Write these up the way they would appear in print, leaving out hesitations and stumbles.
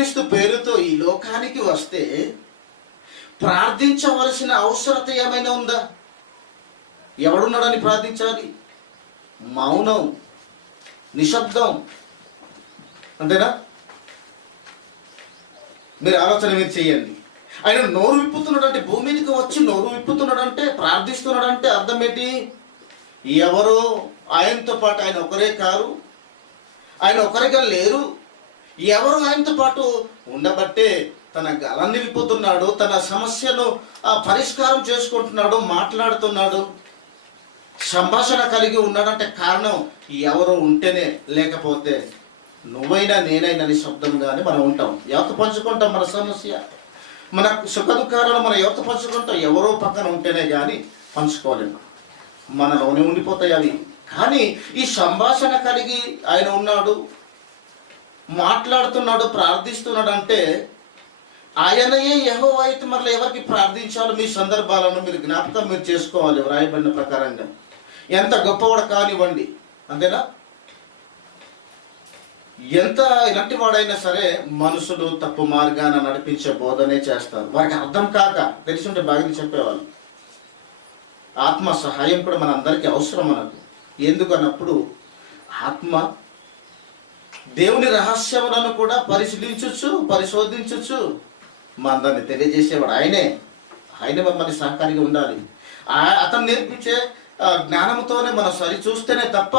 యేసుక్రీస్తు పేరుతో ఈ లోకానికి వస్తే ప్రార్థించవలసిన అవసరత ఏమైనా ఉందా? ఎవడున్నాడని ప్రార్థించాలి? మౌనం, నిశ్శబ్దం, అంతేనా? మీరు ఆలోచన మీరు చేయండి. ఆయన నోరు విప్పుతున్నాడంటే, భూమి మీదకి వచ్చి నోరు విప్పుతున్నాడంటే, ప్రార్థిస్తున్నాడంటే అర్థం ఏంటి? ఎవరో ఆయనతో పాటు ఆయన ఒకరే కారు, ఆయన ఒకరిగా లేరు. ఎవరు ఆయనతో పాటు ఉండబట్టే తన గలాన్ని విప్పుతున్నాడు, తన సమస్యను పరిష్కారం చేసుకుంటున్నాడు, మాట్లాడుతున్నాడు, సంభాషణ కలిగి ఉన్నాడంటే కారణం ఎవరు ఉంటేనే. లేకపోతే నువ్వైనా నేనైనా నిశ్శబ్దంగానే మనం ఉంటాం. ఎవరితో పంచుకుంటాం మన సమస్య, మన సుఖ దుఃఖాలను మనం ఎవరితో పంచుకుంటాం? ఎవరో పక్కన ఉంటేనే కానీ పంచుకోలేము, మనలోనే ఉండిపోతాయి అవి. కానీ ఈ సంభాషణ కలిగి ఆయన ఉన్నాడు, మాట్లాడుతున్నాడు, ప్రార్థిస్తున్నాడు అంటే ఆయనయే యెహోవా అయితే మరలా ఎవరికి ప్రార్థించాలో మీ సందర్భాలను మీరు జ్ఞాపకం మీరు చేసుకోవాలి. వ్రాయబడిన ప్రకారంగా ఎంత గొప్పవాడు కానివ్వండి, అంతేనా? ఎంత ఇలాంటి వాడైనా సరే మనుషులు తప్పు మార్గాన నడిపించే బోధనే చేస్తారు. వారికి అర్థం కాక తెలిసి ఉంటే బాగా చెప్పేవాళ్ళు. ఆత్మ సహాయం కూడా మన అందరికీ అవసరం. మనకు ఎందుకన్నప్పుడు ఆత్మ దేవుని రహస్యములను కూడా పరిశోధించచ్చు, మా అందరిని తెలియజేసేవాడు ఆయనే. ఆయన మమ్మల్ని సహకారిగా ఉండాలి. అతను నేర్పించే జ్ఞానంతోనే మనం సరి చూస్తేనే తప్ప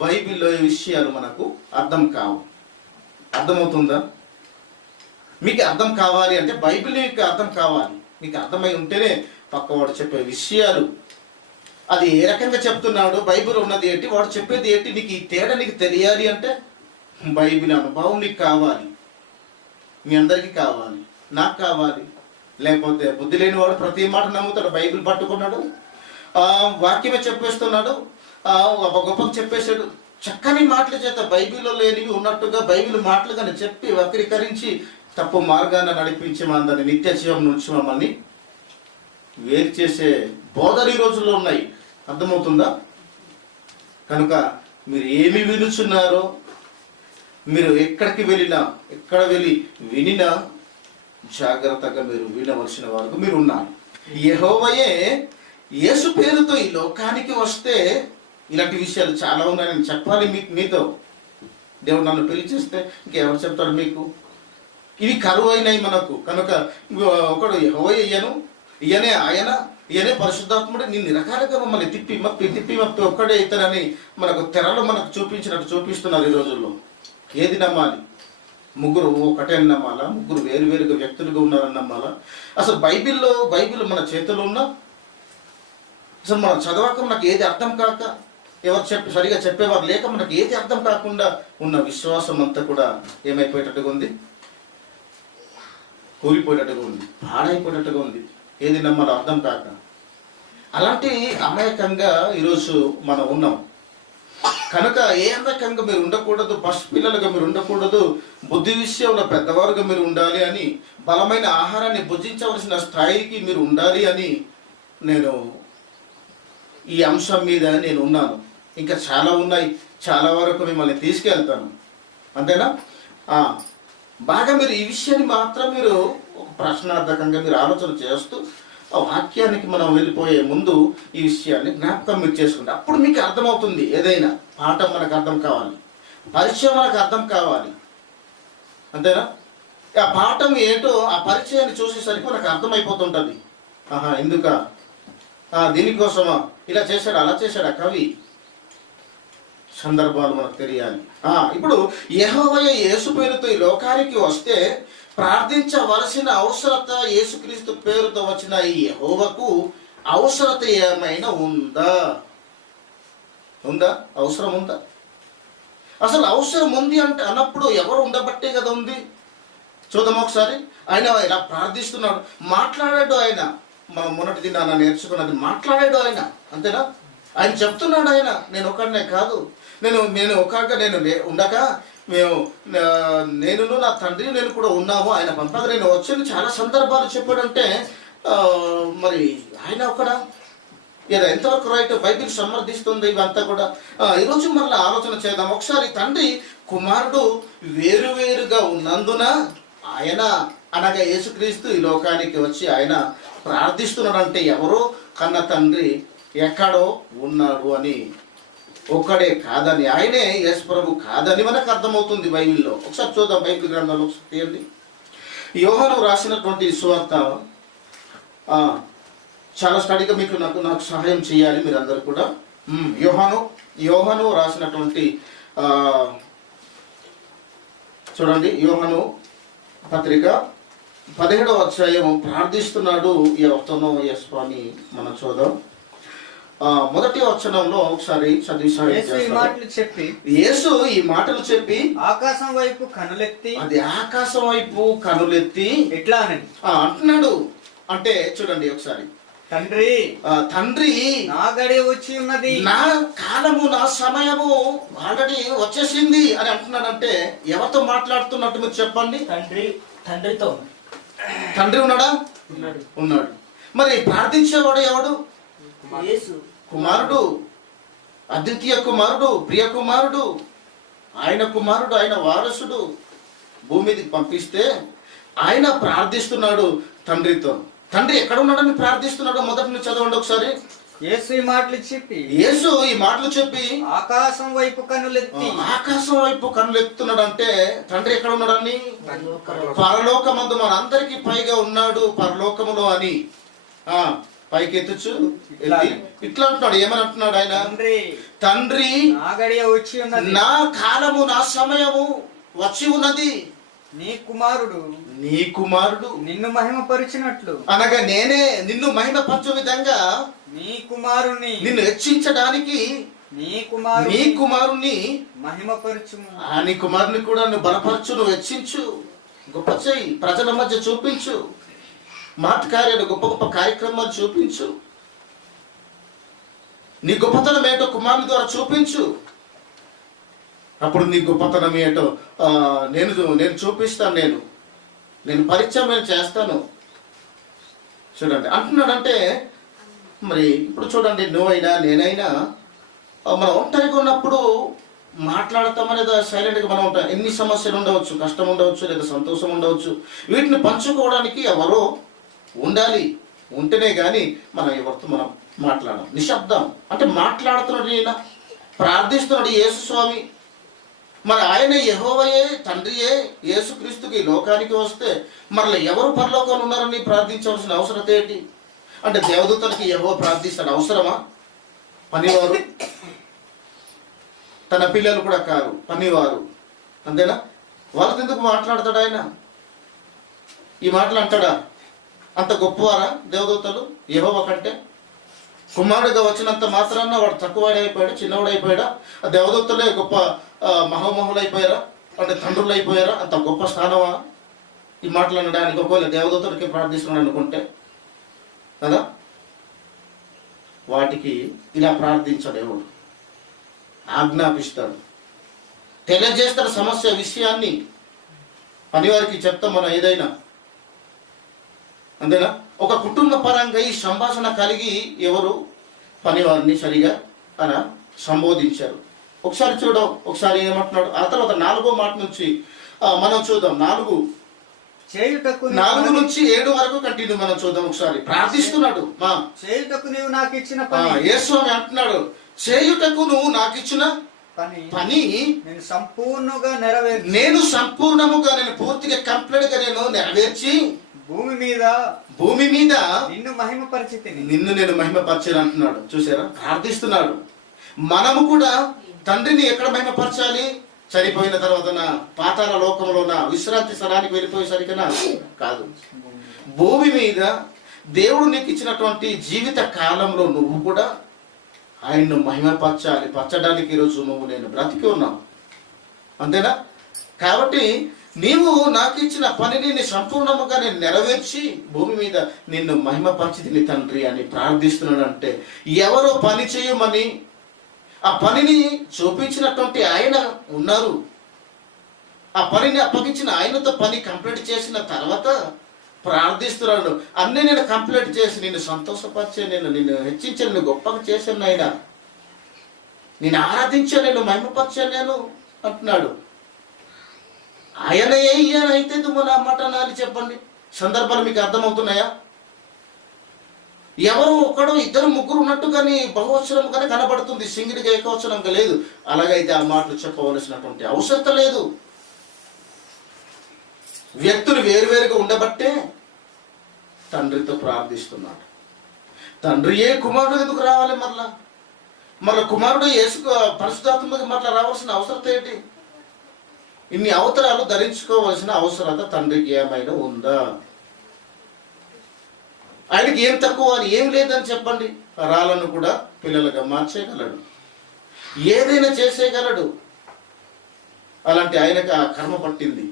బైబిల్లో ఈ విషయాలు మనకు అర్థం కావు. అర్థమవుతుందా? మీకు అర్థం కావాలి అంటే బైబిల్ మీకు అర్థం కావాలి. మీకు అర్థమై ఉంటేనే పక్కవాడు చెప్పే విషయాలు అది ఏ రకంగా చెప్తున్నాడు, బైబిల్ ఉన్నది ఏంటి, వాడు చెప్పేది ఏంటి, నీకు ఈ తేడా నీకు తెలియాలి అంటే బైబిల్ అనుభవం నీకు కావాలి. మీ అందరికీ కావాలి, నాకు కావాలి. లేకపోతే బుద్ధి లేని వాడు ప్రతి మాట నమ్ముతాడు. బైబిల్ పట్టుకున్నాడు, వాక్యమే చెప్పేస్తున్నాడు, గొప్ప చెప్పేశాడు. చక్కని మాటల చేత బైబిల్లో లేనివి ఉన్నట్టుగా బైబిల్ మాటలుగానే చెప్పి వక్రీకరించి తప్పు మార్గాన్ని నడిపించి మనందరినీ నిత్య జీవం నుంచి మమ్మల్ని వేరు చేసే బోధలు ఈ రోజుల్లో ఉన్నాయి. అర్థమవుతుందా? కనుక మీరు ఏమి వినుచున్నారో, మీరు ఎక్కడికి వెళ్ళినా, ఎక్కడ వెళ్ళి వినినా జాగ్రత్తగా మీరు వినవలసిన వారు మీరు ఉన్నారు. యెహోవాయే యేసు పేరుతో ఈ లోకానికి వస్తే ఇలాంటి విషయాలు చాలా ఉన్నాయని చెప్పాలి మీతో. దేవుడు నన్ను పిలిచేస్తే ఇంకెవరు చెప్తాడు మీకు? ఇవి కరువు అయినాయి మనకు. కనుక ఒకడు యెహోవా ఈయనే పరిశుద్ధాత్ముడు నిన్ను రకాలుగా మమ్మల్ని తిప్పి మప్పి ఒక్కడే ఇతనని మనకు తెరలు మనకు చూపించినట్టు చూపిస్తున్నారు ఈ రోజుల్లో. ఏది నమ్మాలి? ముగ్గురు ఒకటే నమ్మాలా? ముగ్గురు వేరువేరుగా వ్యక్తులుగా ఉన్నారని నమ్మాలా? అసలు బైబిల్ మన చేతిలో ఉన్నా అసలు మనం చదవక మనకు ఏది అర్థం కాక, ఎవరు సరిగా చెప్పేవారు లేక మనకు ఏది అర్థం కాకుండా ఉన్న విశ్వాసం అంతా కూడా ఏమైపోయేటట్టుగా ఉంది? కూలిపోయేటట్టుగా ఉంది, పాడైపోయేటట్టుగా ఉంది. ఏది నమ్మాలో అర్థం కాక అలాంటి అమాయకంగా ఈరోజు మనం ఉన్నాం. కనుక ఏ అమాయకంగా మీరు ఉండకూడదు, పసిపిల్లలుగా మీరు ఉండకూడదు, బుద్ధి విషయంలో పెద్దవారుగా మీరు ఉండాలి అని, బలమైన ఆహారాన్ని భుజించవలసిన స్థాయికి మీరు ఉండాలి అని నేను ఈ అంశం మీద నేను ఉన్నాను. ఇంకా చాలా ఉన్నాయి, చాలా వరకు మిమ్మల్ని తీసుకెళ్తాను. అంతేనా? బాగా మీరు ఈ విషయాన్ని మాత్రం మీరు ఒక ప్రశ్నార్థకంగా మీరు ఆలోచన చేస్తూ ఆ వాక్యానికి మనం వెళ్ళిపోయే ముందు ఈ విషయాన్ని జ్ఞాపకం మీరు చేసుకుంటే అప్పుడు మీకు అర్థమవుతుంది. ఏదైనా పాఠం మనకు అర్థం కావాలి, పరిచయం మనకు అర్థం కావాలి. అంతేనా? ఆ పాఠం ఏంటో ఆ పరిచయాన్ని చూసేసరికి మనకు అర్థమైపోతుంటుంది. ఎందుక దీనికోసమా ఇలా చేశాడు, అలా చేశాడు ఆ కవి, సందర్భాలు మనకు తెలియాలి. ఇప్పుడు యెహోవా యేసు పేరుతో ఈ లోకానికి వస్తే ప్రార్థించవలసిన అవసరత, యేసుక్రీస్తు పేరుతో వచ్చిన ఈ యెహోవాకు అవసరత ఏమైనా ఉందా? అవసరం ఉందా? అసలు అవసరం ఉంది అంటే అన్నప్పుడు ఎవరు ఉండబట్టే కదా ఉంది. చూద్దాం ఒకసారి. ఆయన ఇలా ప్రార్థిస్తున్నాడు, మాట్లాడాడు. ఆయన మనం మొన్నటి దినాన నేర్చుకున్నది మాట్లాడాడు ఆయన. అంతేనా? ఆయన చెప్తున్నాడు, ఆయన నేను ఒకడినే కాదు, నేను ఒకగా నేను ఉండక నేను నా తండ్రి నేను కూడా ఉన్నాము, ఆయన పంపగా నేను వచ్చి చాలా సందర్భాలు చెప్పాడంటే మరి ఆయన ఒకడా? ఇది ఎంతవరకు రైట్? బైబిల్ సమర్థిస్తుంది ఇవంతా కూడా. ఈరోజు మళ్ళీ ఆలోచన చేద్దాం ఒకసారి. తండ్రి కుమారుడు వేరువేరుగా ఉన్నందున ఆయన అనగా యేసుక్రీస్తు ఈ లోకానికి వచ్చి ఆయన ప్రార్థిస్తున్నాడంటే ఎవరో కన్న తండ్రి ఎక్కడో ఉన్నాడు అని, ఒక్కడే కాదని, ఆయనే యేసు ప్రభు కాదని మనకు అర్థమవుతుంది బైబిల్లో. ఒకసారి చూద్దాం బైబిల్ గ్రంథంలో తీయండి. యోహాను రాసినటువంటి సువార్త చాలా స్టడీగా మీకు నాకు సహాయం చేయాలి మీరందరూ కూడా. యోహాను రాసినటువంటి చూడండి, యోహాను పత్రిక 17వ అధ్యాయం ప్రార్థిస్తున్నాడు ఎవరితోనో యేసు అని మనం చూద్దాం. మొదటి వచనంలో ఒకసారి చదివి యేసు ఈ మాటలు చెప్పి ఆకాశం వైపు కనులెత్తి, అది ఆకాశం వైపు కనులెత్తి ఎట్లా అంటున్నాడు. అంటే చూడండి ఒకసారి, తండ్రి నా గడియ వచ్చి ఉన్నది, నా కాలము నా సమయము ఆల్రెడీ వచ్చేసింది అని అంటున్నాడంటే ఎవరితో మాట్లాడుతున్నట్టు మీరు చెప్పండి. తండ్రితో. తండ్రి ఉన్నాడా? ఉన్నాడు. మరి ప్రార్థించేవాడు ఎవడు? కుమారుడు, అద్వితీయ కుమారుడు, ప్రియ కుమారుడు, ఆయన కుమారుడు, ఆయన వారసుడు భూమి మీదకి పంపిస్తే ఆయన ప్రార్థిస్తున్నాడు తండ్రితో. తండ్రి ఎక్కడ ఉన్నాడని ప్రార్థిస్తున్నాడు మొదటి నుంచి చదవండి ఒకసారి. యేసు ఈ మాటలు చెప్పి ఆకాశం వైపు కన్నులెత్తి, ఆకాశం వైపు కన్నులెత్తున్నాడు. అంటే తండ్రి ఎక్కడ ఉన్నాడని? పరలోకమందు మనందరికీ పైగా ఉన్నాడు పరలోకములో అని పైకి ఎత్తుచు ఇట్లా అంటున్నాడు. ఏమని అంటున్నాడు ఆయన? తండ్రి నా కాలము నా సమయము వచ్చి ఉన్నది, నీ కుమారుడు నిన్ను మహిమపరిచినట్లు, అనగా నేనే నిన్ను మహిమపరచు విధంగా నీ కుమారుణ్ణి నిన్ను హెచ్చించడానికి నీ కుమారుణ్ణి మహిమపరచు. నీ కుమారుని కూడా నువ్వు బలపరచు, నువ్వు హెచ్చించు, గొప్ప చెయ్యి, ప్రజల మధ్య చూపించు, మాట కార్యాలు గొప్ప గొప్ప కార్యక్రమాలు చూపించు, నీ గొప్పతనం ఏంటో కుమారుని ద్వారా చూపించు. అప్పుడు నీ గొప్పతనం ఏంటో నేను చూపిస్తాను, నేను పరిచయం చేస్తాను. చూడండి అంటున్నాడంటే, మరి ఇప్పుడు చూడండి, నువ్వైనా నేనైనా మనం ఒంటరిగా ఉన్నప్పుడు మాట్లాడతామనేది సైలెంట్గా మనం ఉంటాం. ఎన్ని సమస్యలు ఉండవచ్చు, కష్టం ఉండవచ్చు, లేదా సంతోషం ఉండవచ్చు, వీటిని పంచుకోవడానికి ఎవరో ఉండాలి. ఉంటేనే కానీ మనం ఎవరితో మనం మాట్లాడడం. నిశ్శబ్దం అంటే మాట్లాడుతున్నాడు, ఈయన ప్రార్థిస్తున్నాడు యేసు స్వామి. మరి ఆయన యెహోవాయే, తండ్రియే యేసుక్రీస్తుకి లోకానికి వస్తే మరలా ఎవరు పరలోకంలో ఉన్నారని ప్రార్థించవలసిన అవసరం ఏంటి? అంటే దేవదూతలకి యెహోవా ప్రార్థిస్తాడు, అవసరమా? పనివారు, తన పిల్లలు కూడా కారు, పనివారు, అంతేనా? వాళ్ళతో ఎందుకు మాట్లాడతాడు ఆయన? ఈ మాటలు అంటాడా? అంత గొప్పవారా దేవదూతలు యెహోవా కంటే? కుమారుడిగా వచ్చినంత మాత్రాన వాడు తక్కువడైపోయాడు, చిన్నవాడైపోయాడా? ఆ దేవదూతలే గొప్ప మహోమహులు అయిపోయారా? అంటే తండ్రులు అయిపోయారా? అంత గొప్ప స్థానమా ఈ మాటలు అనడానికి? ఒకవేళ దేవదూతలకి ప్రార్థిస్తున్నాడు అనుకుంటే కదా, వాటికి ఇలా ప్రార్థించాడు, ఎవడు ఆజ్ఞాపిస్తాడు, తెలియజేస్తాడు సమస్య విషయాన్ని. పనివారికి చెప్తాం మనం ఏదైనా, అంతేనా? ఒక కుటుంబ పరంగా ఈ సంభాషణ కలిగి ఎవరు పనివారిని సరిగా అలా సంబోధించారు. ఒకసారి చూద్దాం, ఒకసారి ఏమంటున్నాడు. ఆ తర్వాత 4వ మాట నుంచి మనం చూద్దాం. 4 నుంచి 7 వరకు కంటిన్యూ మనం చూద్దాం. ఒకసారి ప్రార్థిస్తున్నాడు. చేయుటకు నీవు నాకు ఇచ్చిన యేసు అంటున్నాడు, చేయుటకు నువ్వు నాకు ఇచ్చిన పని నేను సంపూర్ణముగా, నేను పూర్తిగా కంప్లీట్ గా నేను నెరవేర్చి భూమి మీద నిన్ను మహిమపరిచితిని, నిన్ను నేను మహిమపరిచాను అంటున్నాడు. చూసారా, ప్రార్థిస్తున్నాడు. మనము కూడా తండ్రిని ఎక్కడ మహిమపరచాలి? చనిపోయిన తర్వాత పాతాళ లోకంలోన విశ్రాంతి స్థలానికి వెళ్ళిపోయేసరికనా? కాదు, భూమి మీద దేవుడు నీకు ఇచ్చినటువంటి జీవిత కాలంలో నువ్వు కూడా ఆయన్ను మహిమపరచాలి. పరచడానికి ఈరోజు నువ్వు నేను బ్రతికి ఉన్నావు, అంతేనా? కాబట్టి నీవు నాకు ఇచ్చిన పనిని సంపూర్ణముగా నేను నెరవేర్చి భూమి మీద నిన్ను మహిమపరిచితిని తండ్రి అని ప్రార్థిస్తున్నాడు. అంటే ఎవరో పని చేయమని ఆ పనిని చూపించినటువంటి ఆయన ఉన్నారు. ఆ పనిని అప్పగించిన ఆయనతో పని కంప్లీట్ చేసిన తర్వాత ప్రార్థిస్తున్నాడు. అన్నీ నేను కంప్లీట్ చేసి నిన్ను సంతోషపరిచే, నిన్ను హెచ్చించే, నిన్ను గొప్పగా చేశాను ఆయన, నేను ఆరాధించాను, నేను మహిమపరిచాను నేను అంటున్నాడు. ఆయన అయితే నువ్వు నా మాట నాని చెప్పండి. సందర్భాలు మీకు అర్థమవుతున్నాయా? ఎవరు ఒకడు ఇద్దరు ముగ్గురు ఉన్నట్టు కానీ బహువచనం కానీ కనబడుతుంది, సింగిల్గా ఏకవచనంగా లేదు. అలాగైతే ఆ మాటలు చెప్పవలసినటువంటి అవసరం లేదు. వ్యక్తులు వేరువేరుగా ఉండబట్టే తండ్రితో ప్రార్థిస్తున్నాడు. తండ్రియే కుమారుడు ఎందుకు రావాలి? మరలా కుమారుడు యేసు పరిశుద్ధాత్మకి మరలా రావాల్సిన అవసరం ఏంటి? ఇన్ని అవతారాలు ధరించుకోవాల్సిన అవసరత తండ్రికి ఏమైనా ఉందా? ఆయనకి ఏం తక్కువ అని ఏం లేదని చెప్పండి. రాళ్ళను కూడా పిల్లలుగా మార్చేయగలడు, ఏదైనా చేసేయగలడు. అలాంటి ఆయనకు ఆ కర్మ పట్టింది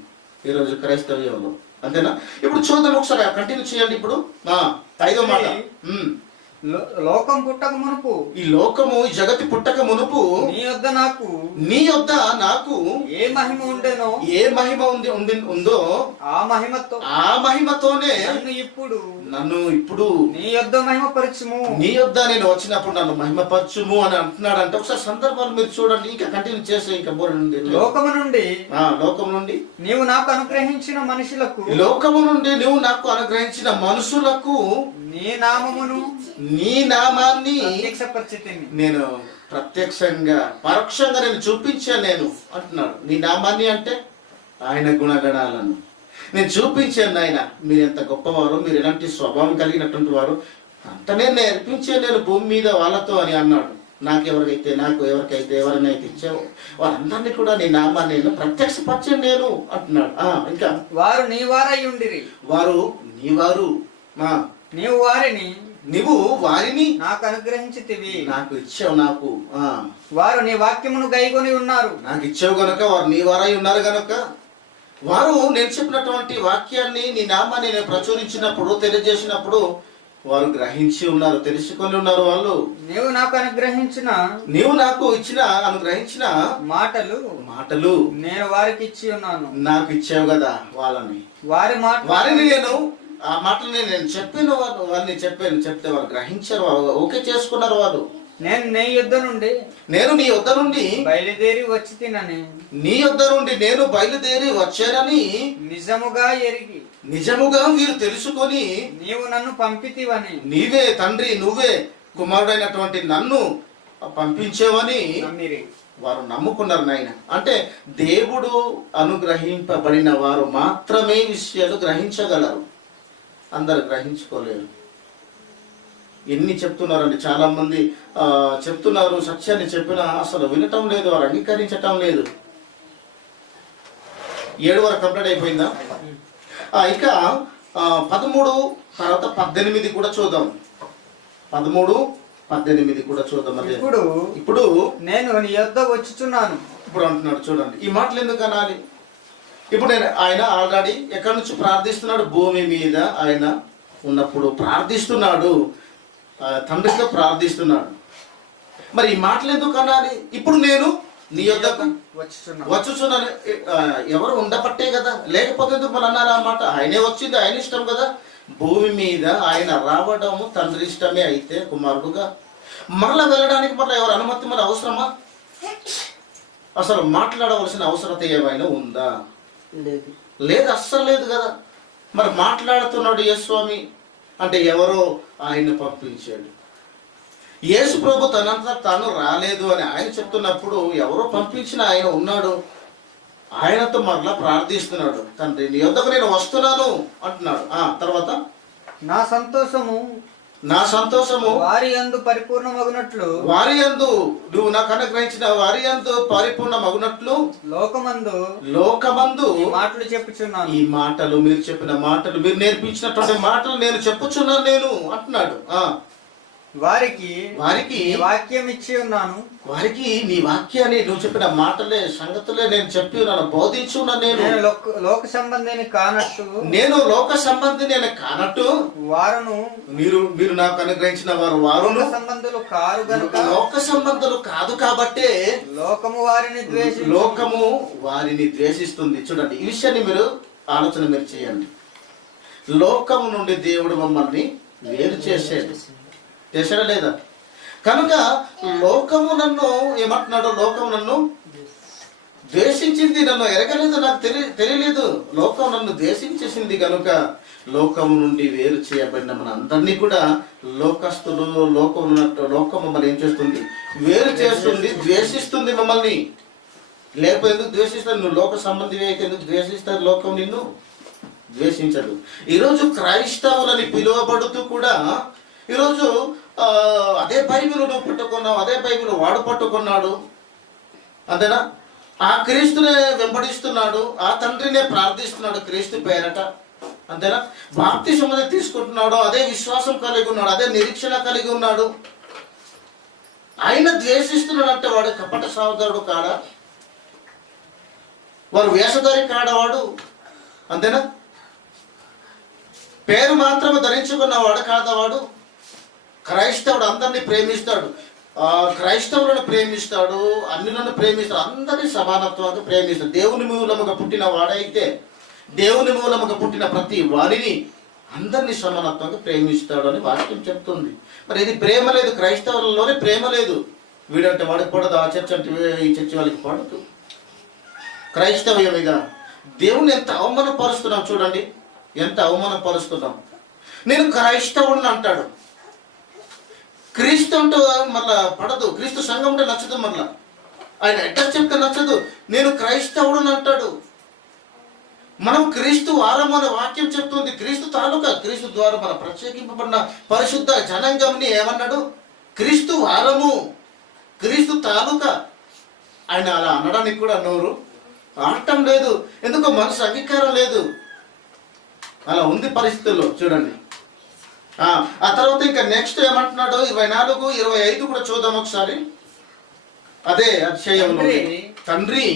ఈరోజు క్రైస్తవ్యంలో. అంతేనా? ఇప్పుడు చూద్దాం ఒకసారి, కంటిన్యూ చేయండి. ఇప్పుడు 5వ మాట. లోకం పుట్టక మునుపు, ఈ లోకము ఈ జగతి పుట్టక మునుపు నీ యొద్ద నాకు ఏ మహిమ ఉండేనో, ఏ మహిమ ఉందో ఆ మహిమతోనే నన్ను ఇప్పుడు నీ యొద్ద మహిమపరచుము. నీ యొద్ద నేను వచ్చినప్పుడు నన్ను మహిమపరచుము అని అంటున్నాడు. అంటే ఒకసారి సందర్భాలు మీరు చూడండి. ఇంకా కంటిన్యూ చేసే ఇంకా లోకము నుండి నీవు నాకు అనుగ్రహించిన మనుషులకు, లోకము నుండి నువ్వు నాకు అనుగ్రహించిన మనుషులకు నీ నామాన్ని నేను ప్రత్యక్షంగా పరోక్షంగా నేను చూపించాను నేను అంటున్నాడు. నీ నామాన్ని అంటే ఆయన గుణగణాలను నేను చూపించాను. ఆయన మీరు ఎంత గొప్పవారు, మీరు ఎలాంటి స్వభావం కలిగినటువంటి వారు అంత నేను నేర్పించాను నేను భూమి మీద వాళ్ళతో అని అన్నాడు. ఎవరికైతే ఎవరినైతే ఇచ్చావో వారందరినీ కూడా నీ నామాన్ని నేను ప్రత్యక్షపరిచాను నేను అంటున్నాడు. ఇంకా వారు నీ వారై ఉండిరి, నీవు వారిని నాకు అనుగ్రహించితివి, నాకు ఇచ్చావు. నాకు వారు నీ వాక్యమును గైకొని ఉన్నారు. నాకు ఇచ్చావు గనుక వారు నీ వారై ఉన్నారు గనుక వారు నేను చెప్పినటువంటి వాక్యాన్ని నీ నామాన్ని నేను ప్రచురించినప్పుడు తెలియజేసినప్పుడు వారు గ్రహించి ఉన్నారు, తెలుసుకొని ఉన్నారు. వాళ్ళు నీవు నాకు అనుగ్రహించిన మాటలు నేను వారికి ఇచ్చి ఉన్నాను. నాకు ఇచ్చావు కదా వాళ్ళని, వారిని నేను ఆ మాటలు నేను చెప్పిన వాళ్ళని చెప్తే వారు గ్రహించారు, ఓకే చేసుకున్నారు. వారు నేను నీ యొద్ద నుండి బయలుదేరి వచ్చి తినని, నీ యొద్ద నుండి నేను బయలుదేరి వచ్చానని నిజముగా వీరు తెలుసుకొని నీవు నన్ను పంపితివని, నీవే తండ్రి నువ్వే కుమారుడైనటువంటి నన్ను పంపించేవని వారు నమ్ముకున్నారు. నాయన అంటే దేవుడు అనుగ్రహింపబడిన వారు మాత్రమే విషయాలు గ్రహించగలరు, అందరు గ్రహించుకోలేరు. ఎన్ని చెప్తున్నారండి, చాలా మంది చెప్తున్నారు, సత్యాన్ని చెప్పినా అసలు వినటం లేదు, వారు అంగీకరించటం లేదు. 7 వరకు కంప్లీట్ అయిపోయిందా? ఇక 13 తర్వాత 18 కూడా చూద్దాం. 13, 18 కూడా చూద్దాం. ఇప్పుడు నేను నీ యొద్ద వచ్చుచున్నాను. ఇప్పుడు అంటున్నాడు చూడండి, ఈ మాటలు ఎందుకు అనాలి? ఇప్పుడు ఆయన ఆల్రెడీ ఎక్కడి నుంచి ప్రార్థిస్తున్నాడు? భూమి మీద ఆయన ఉన్నప్పుడు ప్రార్థిస్తున్నాడు, తండ్రితో ప్రార్థిస్తున్నాడు. మరి ఈ మాటలు ఎందుకు అనాలి? ఇప్పుడు నేను నీ యొద్దకు వచ్చుచున్నాను. ఎవరు ఉండబట్టే కదా, లేకపోతే ఎందుకు మనం అనాలి ఆ మాట? ఆయనే వచ్చింది, ఆయన ఇష్టం కదా. భూమి మీద ఆయన రావడము తండ్రి ఇష్టమే అయితే కుమారుడుగా మరలా వెళ్ళడానికి ఎవరు అనుమతి మరి అవసరమా? అసలు మాట్లాడవలసిన అవసరత ఏమైనా ఉందా? లేదు, అస్సలు లేదు కదా. మరి మాట్లాడుతున్నాడు యేసుస్వామి అంటే ఎవరో ఆయన పంపించాడు. యేసు ప్రభు తనంతా తాను రాలేదు అని ఆయన చెప్తున్నప్పుడు ఎవరో పంపించిన ఆయన ఉన్నాడు, ఆయనతో మరలా ప్రార్థిస్తున్నాడు. తండ్రి నీ యొద్దకు నేను వస్తున్నాను అంటున్నాడు. తర్వాత నా సంతోషము వారి యందు పరిపూర్ణమగునట్లు, వారి యందు నువ్వు నాకు అనుగ్రహించిన వారి యందు పరిపూర్ణమగునట్లు లోకమందు మాటలు చెప్పుచున్నాను. ఈ మాటలు మీరు చెప్పిన మాటలు, మీరు నేర్పించినటువంటి మాటలు నేను చెప్పుచున్నాను నేను అంటున్నాడు. వారికి వాక్యం ఇచ్చి ఉన్నాను. వారికి నీ వాక్యాన్ని నువ్వు చెప్పిన మాటలే సంగతులే నేను చెప్పి ఉన్నాను, బోధించి ఉన్నాను. నేను లోక సంబంధిని కానట్టు వారును మీరు నాకు అనుగ్రహించిన వారును సంబంధులు కారు గనుక, లోక సంబంధులు కాదు కాబట్టే లోకము వారిని ద్వేషిస్తుంది. చూడండి, ఈ విషయాన్ని మీరు ఆలోచన చేయండి. లోకము నుండి దేవుడు మమ్మల్ని వేరు చేశాడా లేదా? కనుక లోకము నన్ను ఏమంటున్నాడు? లోకము నన్ను ద్వేషించింది, నన్ను ఎరగలేదు, నాకు తెలియలేదు. లోకం నన్ను ద్వేషించేసింది కనుక లోకం నుండి వేరు చేయబడిన మన అందరినీ కూడా లోకస్తులు, లోకం మమ్మల్ని ఏం చేస్తుంది? వేరు చేస్తుంది, ద్వేషిస్తుంది మమ్మల్ని. లేకపోతే ఎందుకు ద్వేషిస్తారు? నువ్వు లోక సంబంధి అయితే ఎందుకు ద్వేషిస్తారు? లోకం నిన్ను ద్వేషించదు. ఈరోజు క్రైస్తవులని పిలువబడుతూ కూడా ఈరోజు అదే బైబిల్ నువ్వు పట్టుకున్నావు, అదే బైబిల్ వాడు పట్టుకున్నాడు, అంతేనా? ఆ క్రీస్తునే వెంబడిస్తున్నాడు, ఆ తండ్రినే ప్రార్థిస్తున్నాడు క్రీస్తు పేరట, అంతేనా? బాప్తిసం అనేది తీసుకుంటున్నాడు, అదే విశ్వాసం కలిగి ఉన్నాడు, అదే నిరీక్షణ కలిగి ఉన్నాడు. ఆయన ద్వేషిస్తున్నాడు అంటే వాడు కపట సహోదరుడు కాడా? వారు వేషధారి కాడవాడు, అంతేనా? పేరు మాత్రమే ధరించుకున్నవాడు కాదవాడు. క్రైస్తవుడు అందరినీ ప్రేమిస్తాడు, క్రైస్తవులను ప్రేమిస్తాడు, అన్యులను ప్రేమిస్తాడు, అందరినీ సమానత్వంగా ప్రేమిస్తాడు. దేవుని మూలముగా పుట్టిన వాడైతే దేవుని మూలముగా పుట్టిన ప్రతి వారిని అందరినీ సమానత్వంగా ప్రేమిస్తాడు అని వాక్యం చెప్తుంది. మరి ఇది ప్రేమ లేదు, క్రైస్తవులలోనే ప్రేమ లేదు. వీడంటే వాడికి పడదు, ఆ చర్చ అంటే ఈ చర్చ వాళ్ళకి పడదు. క్రైస్తవ్యమిగా దేవుని ఎంత అవమానపరుస్తున్నాం చూడండి, ఎంత అవమానపరుస్తున్నాం. నేను క్రైస్తవుడిని అంటాడు, క్రీస్తు అంటూ మళ్ళా పడదు, క్రీస్తు సంఘం అంటే నచ్చదు, మళ్ళా ఆయన అడ్రస్ చెప్తే నచ్చదు. నేను క్రైస్తవుడిని అంటాడు. మనం క్రీస్తు వారం అనే వాక్యం చెప్తుంది. క్రీస్తు తాలూకా, క్రీస్తు ద్వారా మన ప్రత్యేకింపబడిన పరిశుద్ధ జనాంగంని ఏమన్నాడు? క్రీస్తు వారము, క్రీస్తు తాలూకా. ఆయన అలా అనడానికి కూడా నోరు ఆడటం లేదు, ఎందుకో మనసు అంగీకారం లేదు. అలా ఉంది పరిస్థితుల్లో చూడండి. ఆ తర్వాత ఇంకా నెక్స్ట్ ఏమంటున్నాడు? 24, 25 కూడా చూద్దాం ఒకసారి. అదే అధ్యాయంలో తండ్రి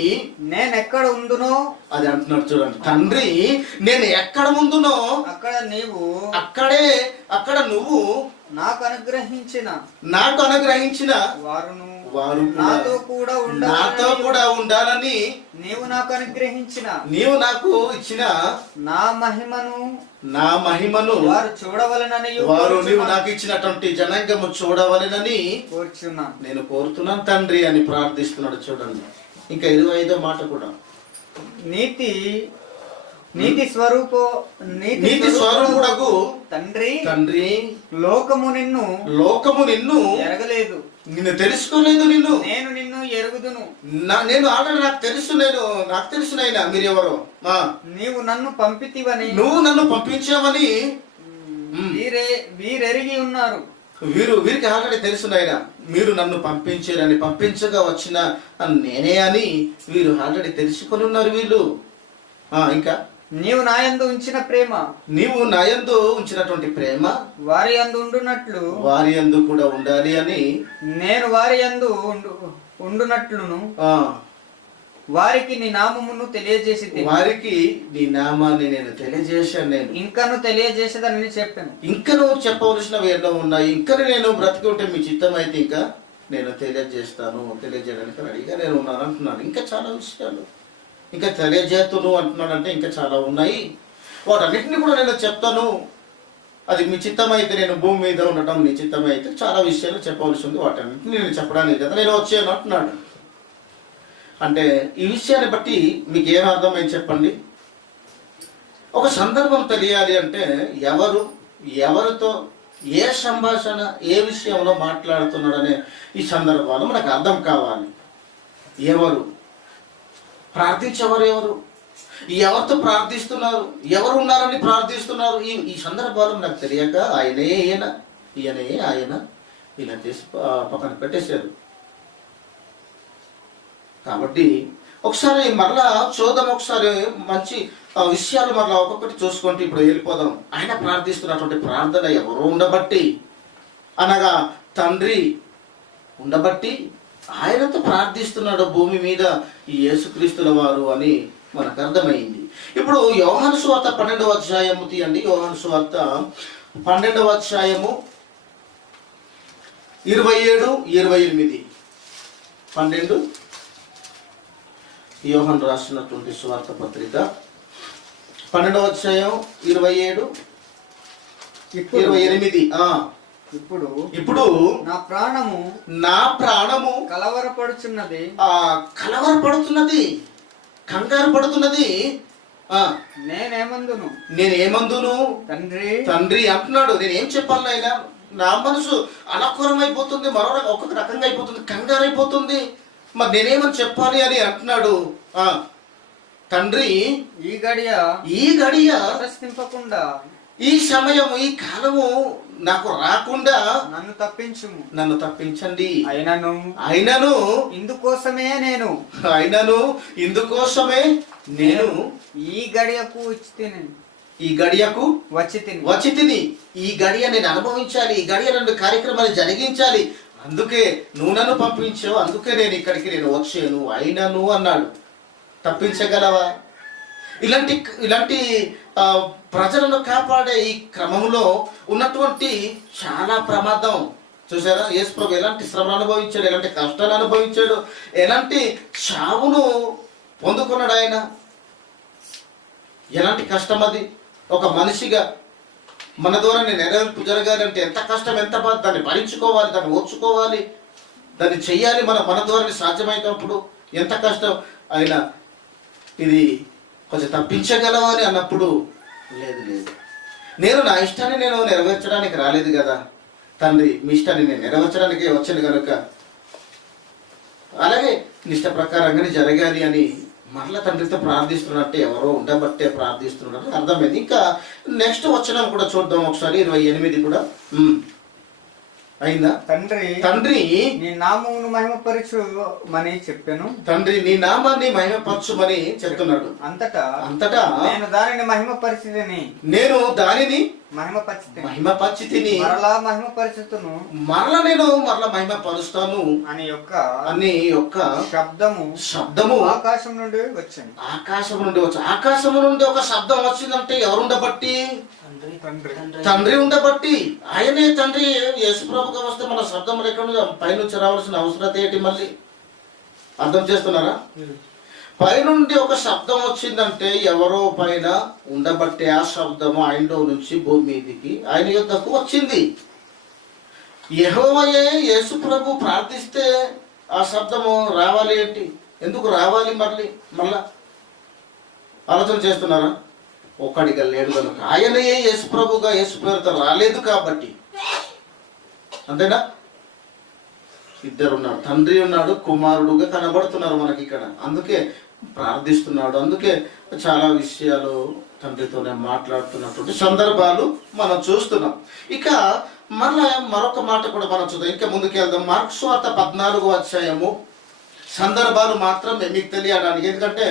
నేను ఎక్కడ ఉందునో అది అంటున్నాడు చూడండి. తండ్రి నేను ఎక్కడ ఉందునో అక్కడ నువ్వు నాకు అనుగ్రహించిన వారు నాతో కూడా ఉండాలని నీవు నాకు ఇచ్చిన నా మహిమను వారు నీవు నాకు ఇచ్చినటువంటి జనాంగము చూడవలెనని నేను కోరుతున్నాను తండ్రి అని ప్రార్థిస్తున్నాడు చూడండి. ఇంకా 25వ మాట కూడా నీతి స్వరూపుడగు తండ్రి లోకము నిన్ను ఎరగలేదు, నిన్ను తెలుసుకోలేదు, నేను నిన్ను ఎరుగుదును. నేను ఆల్రెడీ నాకు తెలుసు నాయనా మీరెవరో, నీవు నన్ను పంపితివని, నువ్వు నన్ను పంపించావని వీరెరిగి ఉన్నారు. వీరికి ఆల్రెడీ తెలుసు నాయనా, మీరు నన్ను పంపించారని, పంపించగా వచ్చిన నేనే అని వీరు ఆల్రెడీ తెలుసుకొని ఉన్నారు వీళ్ళు. ఇంకా నీవు నాయందు ఉంచిన ప్రేమ, నీవు నాయందు ఉంచినటువంటి ప్రేమ వారి యందు ఉండునట్లు వారి యందు కూడా ఉండాలి అని నేను వారి యందు ఉండునట్లును వారికి నీ నామమును తెలియజేసి, వారికి నీ నామాన్ని నేను తెలియజేశాను. నేను ఇంకను తెలియజేసేదని చెప్పాను. ఇంకా నువ్వు చెప్పవలసినవి ఎన్నో ఉన్నాయి. ఇంకా నేను బ్రతికి ఉంటే మీ చిత్తం అయితే ఇంకా నేను తెలియజేయడానికి రెడీగా నేను ఉన్నాను అంటున్నాను. ఇంకా చాలా విషయాలు ఇంకా తెలియజేస్తును అంటున్నాడంటే ఇంకా చాలా ఉన్నాయి. వాటన్నిటిని కూడా నేను చెప్తాను. అది మీ చిత్తమైతే, నేను భూమి మీద ఉండటం మీ చిత్తమైతే చాలా విషయాలు చెప్పవలసి ఉంది. వాటన్నిటిని నేను చెప్పడానికి కదా నేను వచ్చాను అంటున్నాడు. అంటే ఈ విషయాన్ని బట్టి మీకు ఏం అర్థమైంది చెప్పండి. ఒక సందర్భం తెలియాలి అంటే ఎవరితో ఏ సంభాషణ ఏ విషయంలో మాట్లాడుతున్నాడనే ఈ సందర్భాలు మనకు అర్థం కావాలి. ప్రార్థించేవారు ఎవరితో ప్రార్థిస్తున్నారు, ఎవరు ఉన్నారని ప్రార్థిస్తున్నారు, ఈ సందర్భాలు నాకు తెలియక ఈయనే ఆయన ఇలా చేసి పక్కన పెట్టేశారు. కాబట్టి ఒకసారి మరలా చూద్దాం, ఒకసారి మంచి విషయాలు మరలా ఒక్కొక్కటి చూసుకుంటూ ఇప్పుడు వెళ్ళిపోదాం. ఆయన ప్రార్థిస్తున్నటువంటి ప్రార్థన ఎవరు ఉండబట్టి, అనగా తండ్రి ఉండబట్టి ఆయనతో ప్రార్థిస్తున్నాడు భూమి మీద ఈ యేసుక్రీస్తుల వారు అని మనకు అర్థమైంది. ఇప్పుడు యోహాను సువార్త 12వ అధ్యాయము తీయండి. యోహాను సువార్త 12వ అధ్యాయము 27, 28. 12 యోహాను రాసినటువంటి సువార్త పత్రిక 12వ అధ్యాయం 27, 28. ఇప్పుడు నా ప్రాణము కలవరపడుతున్నది, కంగారు పడుతున్నది. నేనేమందును తండ్రి అంటున్నాడు. నేనేం చెప్పాలి నాయన? నా మనసు అలకూరమైపోతుంది, మరో ఒక్కొక్క రకంగా అయిపోతుంది, కంగారు అయిపోతుంది. మరి నేనేమని చెప్పాలి అని అంటున్నాడు. తండ్రి, ఈ గడియ ప్రశ్నింపకుండా, ఈ సమయము, ఈ కాలము నాకు రాకుండా నన్ను తప్పించండి. అయినను ఇందుకోసమే నేను ఈ గడియకు వచ్చి తిని ఈ గడియ నేను అనుభవించాలి, ఈ గడియ నన్ను కార్యక్రమాన్ని జరిగించాలి. అందుకే నువ్వు నన్ను పంపించావు, అందుకే నేను ఇక్కడికి వచ్చాను. అయినను అన్నాడు. తప్పించగలవా? ఇలాంటి ప్రజలను కాపాడే ఈ క్రమంలో ఉన్నటువంటి చాలా ప్రమాదం. చూసారా, యేసు ప్రభు ఎలాంటి శ్రమను అనుభవించాడు, ఎలాంటి కష్టాలు అనుభవించాడు, ఎలాంటి చావును పొందుకున్నాడు ఆయన. ఎలాంటి కష్టం అది! ఒక మనిషిగా మన ద్వారా నెరవేర్పు జరగాలంటే ఎంత కష్టం, ఎంత బాధ! దాన్ని భరించుకోవాలి, దాన్ని ఓర్చుకోవాలి, దాన్ని చెయ్యాలి. మన ద్వారా సాధ్యమైనప్పుడు ఎంత కష్టం అయినా ఇది కొంచెం తప్పించగలవా అని అన్నప్పుడు లేదు, నేను నా ఇష్టాన్ని నెరవేర్చడానికి రాలేదు కదా తండ్రి, మీ ఇష్టాన్ని నేను నెరవేర్చడానికి వచ్చాను కనుక అలాగే నిష్ట ప్రకారంగానే జరగాలి అని మరల తండ్రితో ప్రార్థిస్తున్నట్టే, ఎవరో ఉండబట్టే ప్రార్థిస్తున్నట్టు అర్థమైంది. ఇంకా నెక్స్ట్ వచనం కూడా చూద్దాం ఒకసారి. 28 కూడా అయిందా? తండ్రి నీ నామమును మహిమపరచుమని చెప్పాను. తండ్రి నీ నామాన్ని మహిమపరచుమని చెప్తున్నాడు. అంతటా నేను దానిని మహిమపరిచితిని, మరలా నేను మహిమపరుస్తాను అని యొక్క శబ్దము ఆకాశం నుండి వచ్చింది. ఆకాశము నుండి ఒక శబ్దం వచ్చిందంటే ఎవరుండబట్టి? తండ్రి ఉండబట్టి. ఆయనే తండ్రి. యేసుప్రభుగా వస్తే మన శబ్దం ఎక్కడ పైనుంచి రావాల్సిన అవసరం ఏంటి? మళ్ళీ అర్థం చేస్తున్నారా? పైనుండి ఒక శబ్దం వచ్చిందంటే ఎవరో పైన ఉండబట్టే ఆ శబ్దము ఆయనలో నుంచి భూమి మీదికి ఆయన యొద్దకు వచ్చింది. యెహోవాయే యేసుప్రభు ప్రార్థిస్తే ఆ శబ్దము రావాలి ఏంటి? ఎందుకు రావాలి? మళ్ళా ఆలోచన చేస్తున్నారా? ఒక్కడిగా లేడు కనుక. ఆయనయే యేసుప్రభుగా యేసు పేరుతో రాలేదు కాబట్టి. అంతేనా? ఇద్దరున్నారు, తండ్రి ఉన్నాడు, కుమారుడుగా కనబడుతున్నారు మనకి ఇక్కడ. అందుకే ప్రార్థిస్తున్నాడు. అందుకే చాలా విషయాలు తండ్రితోనే మాట్లాడుతున్నటువంటి సందర్భాలు మనం చూస్తున్నాం. ఇక మరొక మాట కూడా మనం చూద్దాం. ఇంకా ముందుకు వెళ్దాం. మార్కు సువార్త 14వ అధ్యాయము. సందర్భాలు మాత్రమే మీకు తెలియడానికి. ఎందుకంటే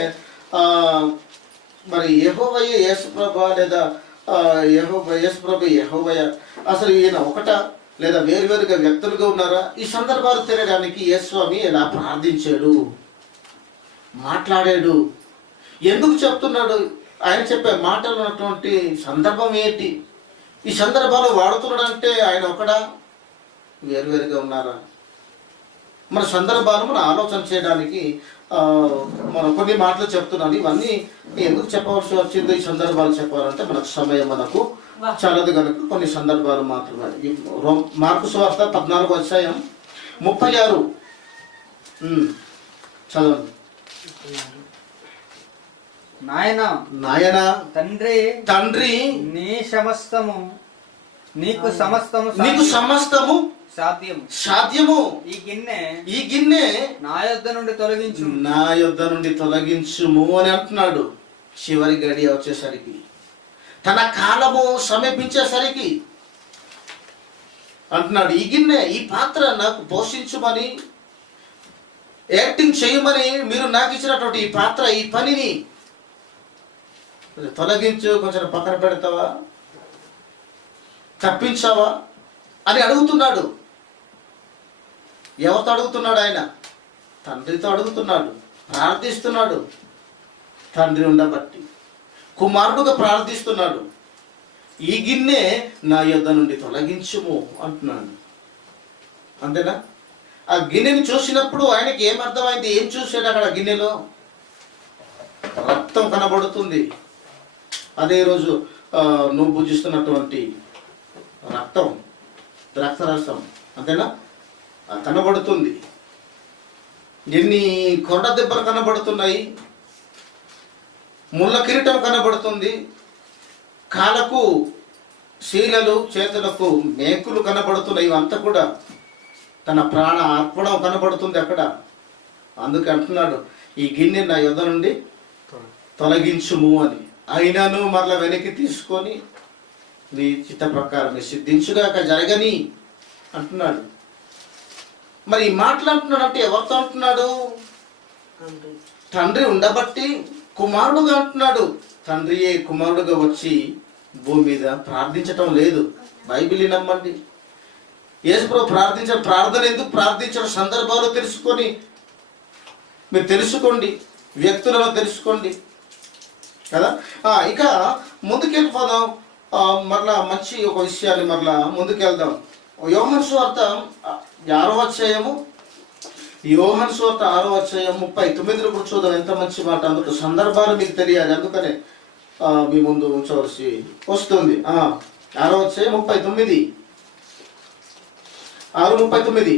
మరి యెహోవాయే యేసుప్రభు లేదా యేసుప్రభు యెహోవాయే అసలు ఈయన ఒకటా లేదా వేరువేరుగా వ్యక్తులుగా ఉన్నారా? ఈ సందర్భాలు తెలియడానికి యేసుస్వామి ఎలా ప్రార్థించాడు, మాట్లాడాడు, ఎందుకు చెప్తున్నాడు, ఆయన చెప్పే మాటలు ఉన్నటువంటి సందర్భం ఏంటి, ఈ సందర్భాలు వాడుతున్నాడు అంటే ఆయన ఒకడా వేరువేరుగా ఉన్నారా? మన సందర్భాలు మనం ఆలోచన చేయడానికి మనం కొన్ని మాటలు చెప్తున్నాను. ఇవన్నీ ఎందుకు చెప్పవలసి వచ్చిందో ఈ సందర్భాలు చెప్పాలంటే మనకు సమయం మనకు చాలదు కనుక కొన్ని సందర్భాలు మాత్రమే. మార్కు సువార్త 14వ అధ్యాయం 36 చదవండి. నాయనా తండ్రి నీకు సమస్తము సాధ్యము. ఈ గిన్నె నా యొద్ద నుండి తొలగించుము అని అంటున్నాడు. చివరి గడియ వచ్చేసరికి, తన కాలము సమీపించేసరికి అంటున్నాడు, ఈ గిన్నె, ఈ పాత్ర నాకు పోషించుమని, యాక్టింగ్ చేయమని మీరు నాకు ఇచ్చినటువంటి ఈ పాత్ర, ఈ పనిని తొలగించు, కొంచెం పక్కన పెడతావా, తప్పించావా అని అడుగుతున్నాడు. ఎవరితో అడుగుతున్నాడు? ఆయన తండ్రితో అడుగుతున్నాడు, ప్రార్థిస్తున్నాడు. తండ్రి ఉండబట్టి కుమారుడుగా ప్రార్థిస్తున్నాడు. ఈ గిన్నె నా యొద్ద నుండి తొలగించుము అంటున్నాడు. అంతేనా? ఆ గిన్నెని చూసినప్పుడు ఆయనకి ఏం అర్థమైంది? ఏం చూసాడు అక్కడ? గిన్నెలో రక్తం కనబడుతుంది. అదే రోజు నువ్వు భుజిస్తున్నటువంటి రక్తం. ద్రాక్షరసం, అంతేనా? కనబడుతుంది. ఎన్ని కొండ దెబ్బలు కనబడుతున్నాయి, ముళ్ళ కిరీటం కనబడుతుంది, కాళ్ళకు శీలలు, చేతులకు మేకులు కనబడుతున్నాయి. ఇవంతా కూడా తన ప్రాణ అర్పణం కనబడుతుంది అక్కడ. అందుకే అంటున్నాడు, ఈ గిన్నె నా యొద్ద నుండి తొలగించుము అని. అయినను మరలా వెనక్కి తీసుకొని నీ చిత్త ప్రకారం సిద్ధించుగాక జరగని అంటున్నాడు. మరి ఈ మాటలు అంటున్నాడు అంటే ఎవరితో అంటున్నాడు? తండ్రి ఉండబట్టి కుమారుడుగా అంటున్నాడు. తండ్రియే కుమారుడుగా వచ్చి భూమి మీద ప్రార్థించటం లేదు. బైబిల్ నమ్మండి. యేసుప్రభు ప్రార్థన ఎందుకు ప్రార్థించిన సందర్భాలు తెలుసుకొని మీరు తెలుసుకోండి, వ్యక్తులను తెలుసుకోండి కదా. ఇక ముందుకెళ్ళిపోదాం. మరలా మంచి ఒక విషయాన్ని మరలా ముందుకెళ్దాం. యోహాను సువార్త 6వ అధ్యాయము, యోహాను సువార్త 6వ అధ్యాయం 39 కూడా చూద్దాం. ఎంత మంచి మాట. అందుకు సందర్భాలు మీకు తెలియాలి, అందుకనే మీ ముందు ఉంచవలసి వస్తుంది. 6వ అధ్యాయం 39, 6:39.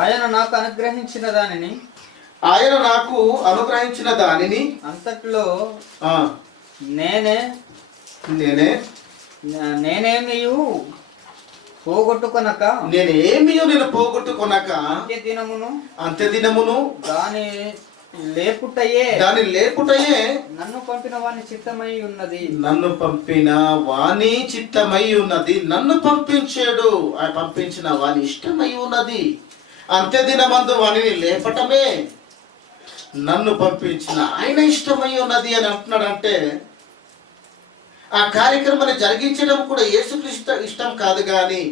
ఆయన నాకు అనుగ్రహించిన దానిని అంతట్లో నేనేమియు పోగొట్టుకొనక అంత్యదినమును దాని లేపుటయే నన్ను పంపిన వాని చిత్తమై ఉన్నది. నన్ను పంపించాడు, ఆయన పంపించిన వాని ఇష్టమై ఉన్నది. అంత్యదినమందు వానిని లేపటమే నన్ను పంపించిన ఆయన ఇష్టమై ఉన్నది అని అంటున్నాడంటే, ఆ కార్యక్రమాన్ని జరిగించడం కూడా యేసుక్రీస్తు ఇష్టం కాదు, కానీ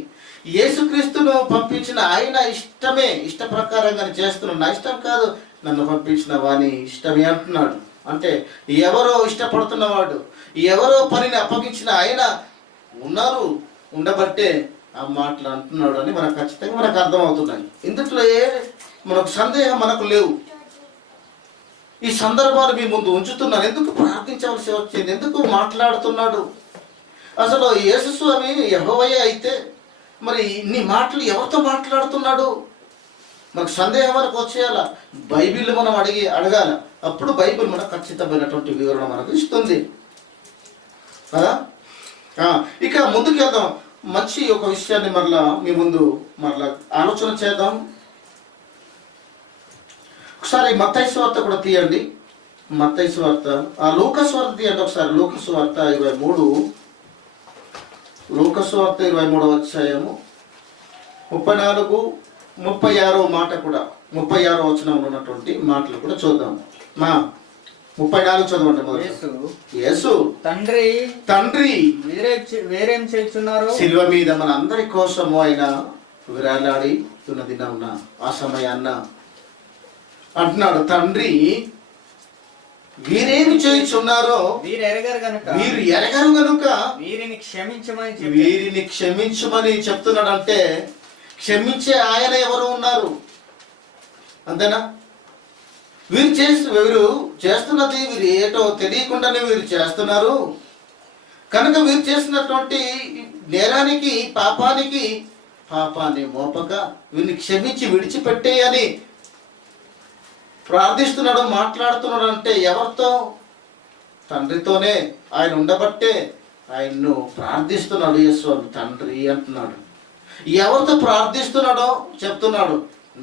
యేసుక్రీస్తును పంపించిన ఆయన ఇష్టమే, ఇష్ట ప్రకారంగా చేస్తున్నాడు. నా ఇష్టం కాదు, నన్ను పంపించిన వాని ఇష్టమే అంటున్నాడు. అంటే ఎవరో ఇష్టపడుతున్నవాడు, ఎవరో పనిని అప్పగించిన ఆయన ఉండబట్టే ఆ మాటలు అంటున్నాడు అని మనకు ఖచ్చితంగా మనకు అర్థమవుతున్నాయి. ఇందులో మనకు సందేహం మనకు లేవు. ఈ సందర్భాలు మీ ముందు ఉంచుతున్నాను. ఎందుకు ప్రార్థించవలసి వచ్చింది, ఎందుకు మాట్లాడుతున్నాడు? అసలు యేసు స్వామి యెహోవాయే అయితే మరి ఇన్ని మాటలు ఎవరితో మాట్లాడుతున్నాడు? మనకు సందేహం మనకు వచ్చేయాల. బైబిల్ మనం అడగాల. అప్పుడు బైబిల్ మనకు ఖచ్చితమైనటువంటి వివరణ మనకు ఇస్తుంది కదా. ఇక ముందుకు వెళ్దాం. మంచి ఒక విషయాన్ని మరలా మీ ముందు ఆలోచన చేద్దాం. ఒకసారి మత్తయి సువార్త కూడా తీయండి. మత్తయి సువార్త, లూకా సువార్త తీయండి ఒకసారి. లూకా సువార్త 23, లూకా సువార్త 23వ అధ్యాయము 34, 36వ మాట కూడా, 36వ వచనంలో ఉన్నటువంటి మాటలు కూడా చూద్దాం. 34 చదవండి మొదలు. యేసు తండ్రి వేరేం చేస్తున్నారు? శిలువ మీద మన అందరి కోసము ఆయన విరాలాడి ఉన్నది ఆ సమయాన్న అంటున్నాడు, తండ్రి వీరేమి చేయుచున్నారో వీరు ఎరగరు గనుక వీరిని క్షమించమని చెప్తున్నాడు. అంటే క్షమించే ఆయన ఎవరు ఉన్నారు? అంతేనా? వీరు చేస్తున్నది వీరు ఏటో తెలియకుండానే వీరు చేస్తున్నారు కనుక వీరు చేసినటువంటి నేరానికి పాపాన్ని మోపక వీరిని క్షమించి విడిచిపెట్టేయని ప్రార్థిస్తున్నాడు, మాట్లాడుతున్నాడు. అంటే ఎవరితో? తండ్రితోనే. ఆయన ఉండబట్టే ఆయన్ను ప్రార్థిస్తున్నాడు. యేసు తండ్రి అంటున్నాడు. ఎవరితో ప్రార్థిస్తున్నాడో చెప్తున్నాడు,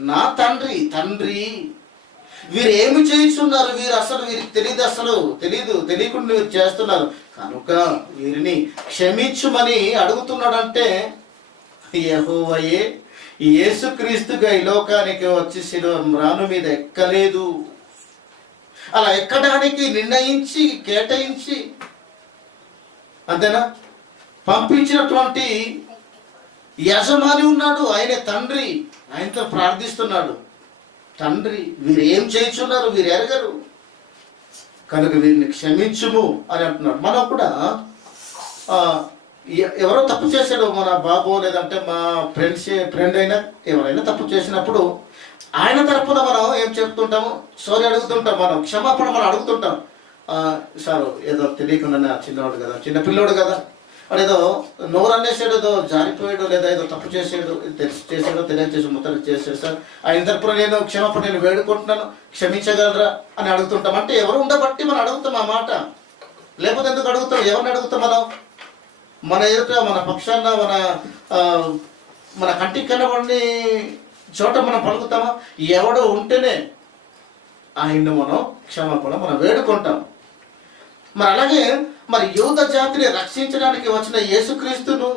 నా తండ్రి వీరు ఏమి చేస్తున్నారు, వీరికి తెలియకుండా వీరు చేస్తున్నారు కనుక వీరిని క్షమించుమని అడుగుతున్నాడంటే యెహోవాయే యేసుక్రీస్తుగా ఈ లోకానికి వచ్చి శిలువ మ్రాను మీద ఎక్కలేదు. అలా ఎక్కడానికి నిర్ణయించి కేటాయించి అంతేనా పంపించినటువంటి యజమాని ఉన్నాడు, ఆయనే తండ్రి. ఆయనతో ప్రార్థిస్తున్నాడు, తండ్రి వీరేం చేయుచున్నారు, వీరు ఎరగరు కనుక వీరిని క్షమించుము అని అంటున్నాడు. మనం కూడా ఎవరో తప్పు చేశాడు, మన బాబు లేదంటే మా ఫ్రెండ్ అయినా ఎవరైనా తప్పు చేసినప్పుడు ఆయన తరపున మనం ఏం చెప్తుంటాము, సారీ అడుగుతుంటాం, మనం క్షమాపణ మనం అడుగుతుంటాం. సార్ ఏదో తెలియకుండానే చిన్నవాడు కదా, చిన్న పిల్లోడు కదా, వాడేదో నోరు అనేసాడు, ఏదో జారిపోయాడు, లేదా ఏదో తప్పు చేసాడు, తెలిసి చేసాడో తెలియజేసి మొత్తం చేసాడు సార్, ఆయన తరపున నేను క్షమాపణ నేను వేడుకుంటున్నాను, క్షమించగలరా అని అడుగుతుంటాం. అంటే ఎవరు ఉండబట్టి మనం అడుగుతాం ఆ మాట. లేకపోతే ఎందుకు అడుగుతాం? ఎవరిని అడుగుతాం మనం? మన ఎదుట మన పక్షాన మన కంటికి కనబడి చోట మనం పలుకుతామా? ఎవడు ఉంటేనే ఆయన్ను మనం క్షమాపణ మనం వేడుకుంటాం. మరి అలాగే మరి యూద జాతిని రక్షించడానికి వచ్చిన యేసుక్రీస్తును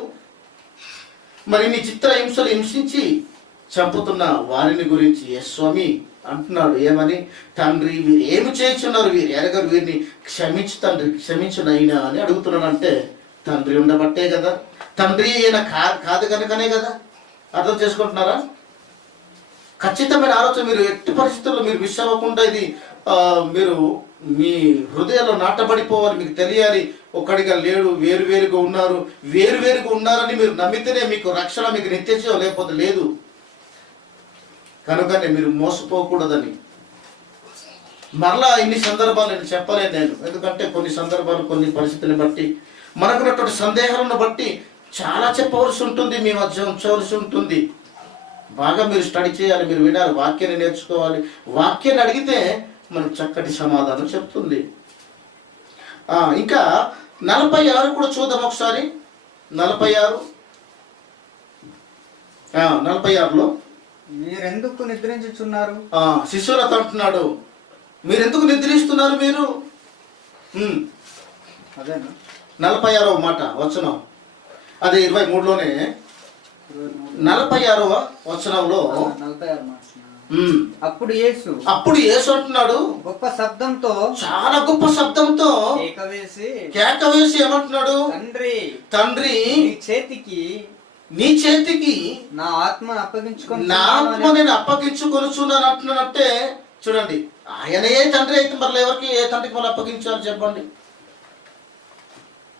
మరి నీ చిత్ర హింసలు హింసించి చంపుతున్న వారిని గురించి స్వామి అంటున్నాడు. ఏమని? తండ్రి వీరు ఏమి చేయుచున్నారు, వీరు ఎరగరు, వీరిని క్షమించు తండ్రి, క్షమించునైనా అని అడుగుతున్నాడు. అంటే తండ్రి ఉండబట్టే కదా, తండ్రి అయినా కాదు కనుకనే కదా. అర్థం చేసుకుంటున్నారా? ఖచ్చితమైన ఆలోచన. మీరు ఎట్టి పరిస్థితుల్లో మీరు మిస్ అవ్వకుండా ఇది మీరు మీ హృదయాల్లో నాటబడిపోవాలి. మీకు తెలియాలి, ఒక్కడిగా లేడు, వేరువేరుగా ఉన్నారు, వేరువేరుగా ఉన్నారని మీరు నమ్మితేనే మీకు రక్షణ, మీకు నిత్యజీవం, లేకపోతే లేదు. కనుకనే మీరు మోసపోకూడదని మరలా ఇన్ని సందర్భాలు నేను చెప్పలేను నేను. ఎందుకంటే కొన్ని సందర్భాలు, కొన్ని పరిస్థితులను బట్టి, మనకున్నటువంటి సందేహాలను బట్టి చాలా చెప్పవలసి ఉంటుంది, మీ మధ్య ఉంచవలసి ఉంటుంది. బాగా మీరు స్టడీ చేయాలి, మీరు వినాలి, వాక్యాన్ని నేర్చుకోవాలి. వాక్యాన్ని అడిగితే మనకు చక్కటి సమాధానం చెప్తుంది. ఇంకా 46 కూడా చూద్దాం ఒకసారి. 46లో మీరెందుకు నిద్రించుచున్నారు? శిష్యులతో అంటున్నాడు, మీరెందుకు నిద్రిస్తున్నారు మీరు? అదేనా 46వ మాట వచనం, అదే 23లోనే 46వ వచనంలో అప్పుడు యేసు అంటున్నాడు గొప్ప శబ్దంతో, చాలా గొప్ప శబ్దంతో కేక వేసి ఏమంటున్నాడు? తండ్రి నీ చేతికి నా ఆత్మ నేను అప్పగించుకొనుచున్నాను అంటున్నానంటే చూడండి, ఆయనే తండ్రి అయితే మరి ఎవరికి, ఏ తండ్రికి మనం అప్పగించాలి చెప్పండి?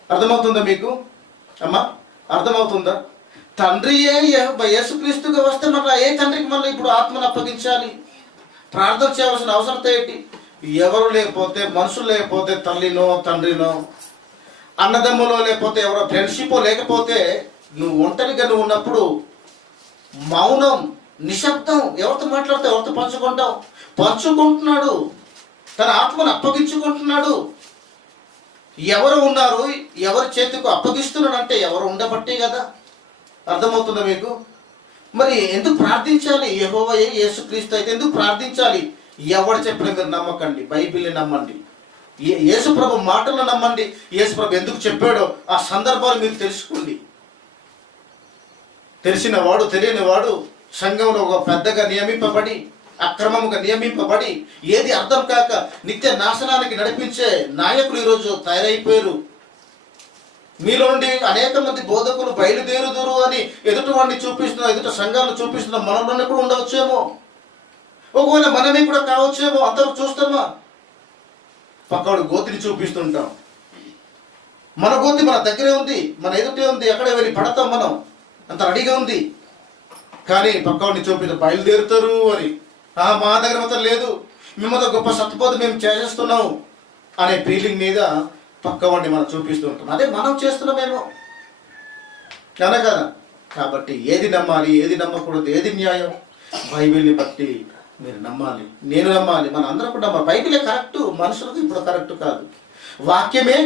అర్థమవుతుందా మీకు అమ్మా? అర్థమవుతుందా? తండ్రి యేసుక్రీస్తుగా వస్తే మళ్ళీ ఏ తండ్రికి మళ్ళీ ఇప్పుడు ఆత్మను అప్పగించాలి? ప్రార్థన చేయవలసిన అవసరం ఏంటి? ఎవరు లేకపోతే, మనుషులు లేకపోతే, తల్లినో తండ్రినో అన్నదమ్ములో లేకపోతే ఎవరో ఫ్రెండ్షిప్ లేకపోతే, నువ్వు ఒంటరిగా నువ్వు ఉన్నప్పుడు మౌనం, నిశ్శబ్దం, ఎవరితో మాట్లాడతావు, ఎవరితో పంచుకుంటావు? పంచుకుంటున్నాడు, తన ఆత్మను అప్పగించుకుంటున్నాడు. ఎవరు ఉన్నారు, ఎవరి చేతికి అప్పగిస్తున్నాడు అంటే ఎవరు ఉండబట్టే కదా. అర్థమవుతుందా మీకు? మరి ఎందుకు ప్రార్థించాలి? యెహోవాయే యేసుక్రీస్తు అయితే ఎందుకు ప్రార్థించాలి? ఎవరు చెప్పిన మీరు నమ్మకండి, బైబిల్ని నమ్మండి, యేసు ప్రభు మాటలను నమ్మండి. యేసు ప్రభు ఎందుకు చెప్పాడో ఆ సందర్భాలు మీరు తెలుసుకోండి. తెలిసిన వాడు తెలియని వాడు సంఘంలో ఒక పెద్దగా నియమింపబడి, అక్రమముగా నియమింపబడి, ఏది అర్థం కాక నిత్య నాశనానికి నడిపించే నాయకులు ఈరోజు తయారైపోయారు. మీలో నుండి అనేక మంది బోధకులు బయలుదేరుదురు అని ఎదుటి వాడిని చూపిస్తున్నా, ఎదుట సంఘాలను చూపిస్తున్నా, మనలోనే కూడా ఉండవచ్చేమో, ఒకవేళ మనమే కూడా కావచ్చేమో. అందరూ చూస్తామా? పక్కవాడు గోతిని చూపిస్తుంటాం, మన గోతి మన దగ్గరే ఉంది, మన ఎదుటే ఉంది, ఎక్కడే వెళ్ళి పడతాం మనం, అంత రెడీగా ఉంది. కానీ పక్కవాడిని చూపిస్తే బయలుదేరుతారు అని, మా దగ్గర మొత్తం లేదు, మేము గొప్ప సత్పోత మేము చేసేస్తున్నాం అనే ఫీలింగ్ మీద పక్కవాడిని మనం చూపిస్తూ ఉంటాం. అదే మనం చేస్తున్నామేమో కదా కదా. కాబట్టి ఏది నమ్మాలి, ఏది నమ్మకూడదు, ఏది న్యాయం, బైబిల్ని బట్టి మీరు నమ్మాలి, నేను నమ్మాలి, మన అందరం కూడా నమ్మాలి. బైబిలే కరెక్టు, మనుషులకు ఇప్పుడు కరెక్ట్ కాదు. వాక్యమే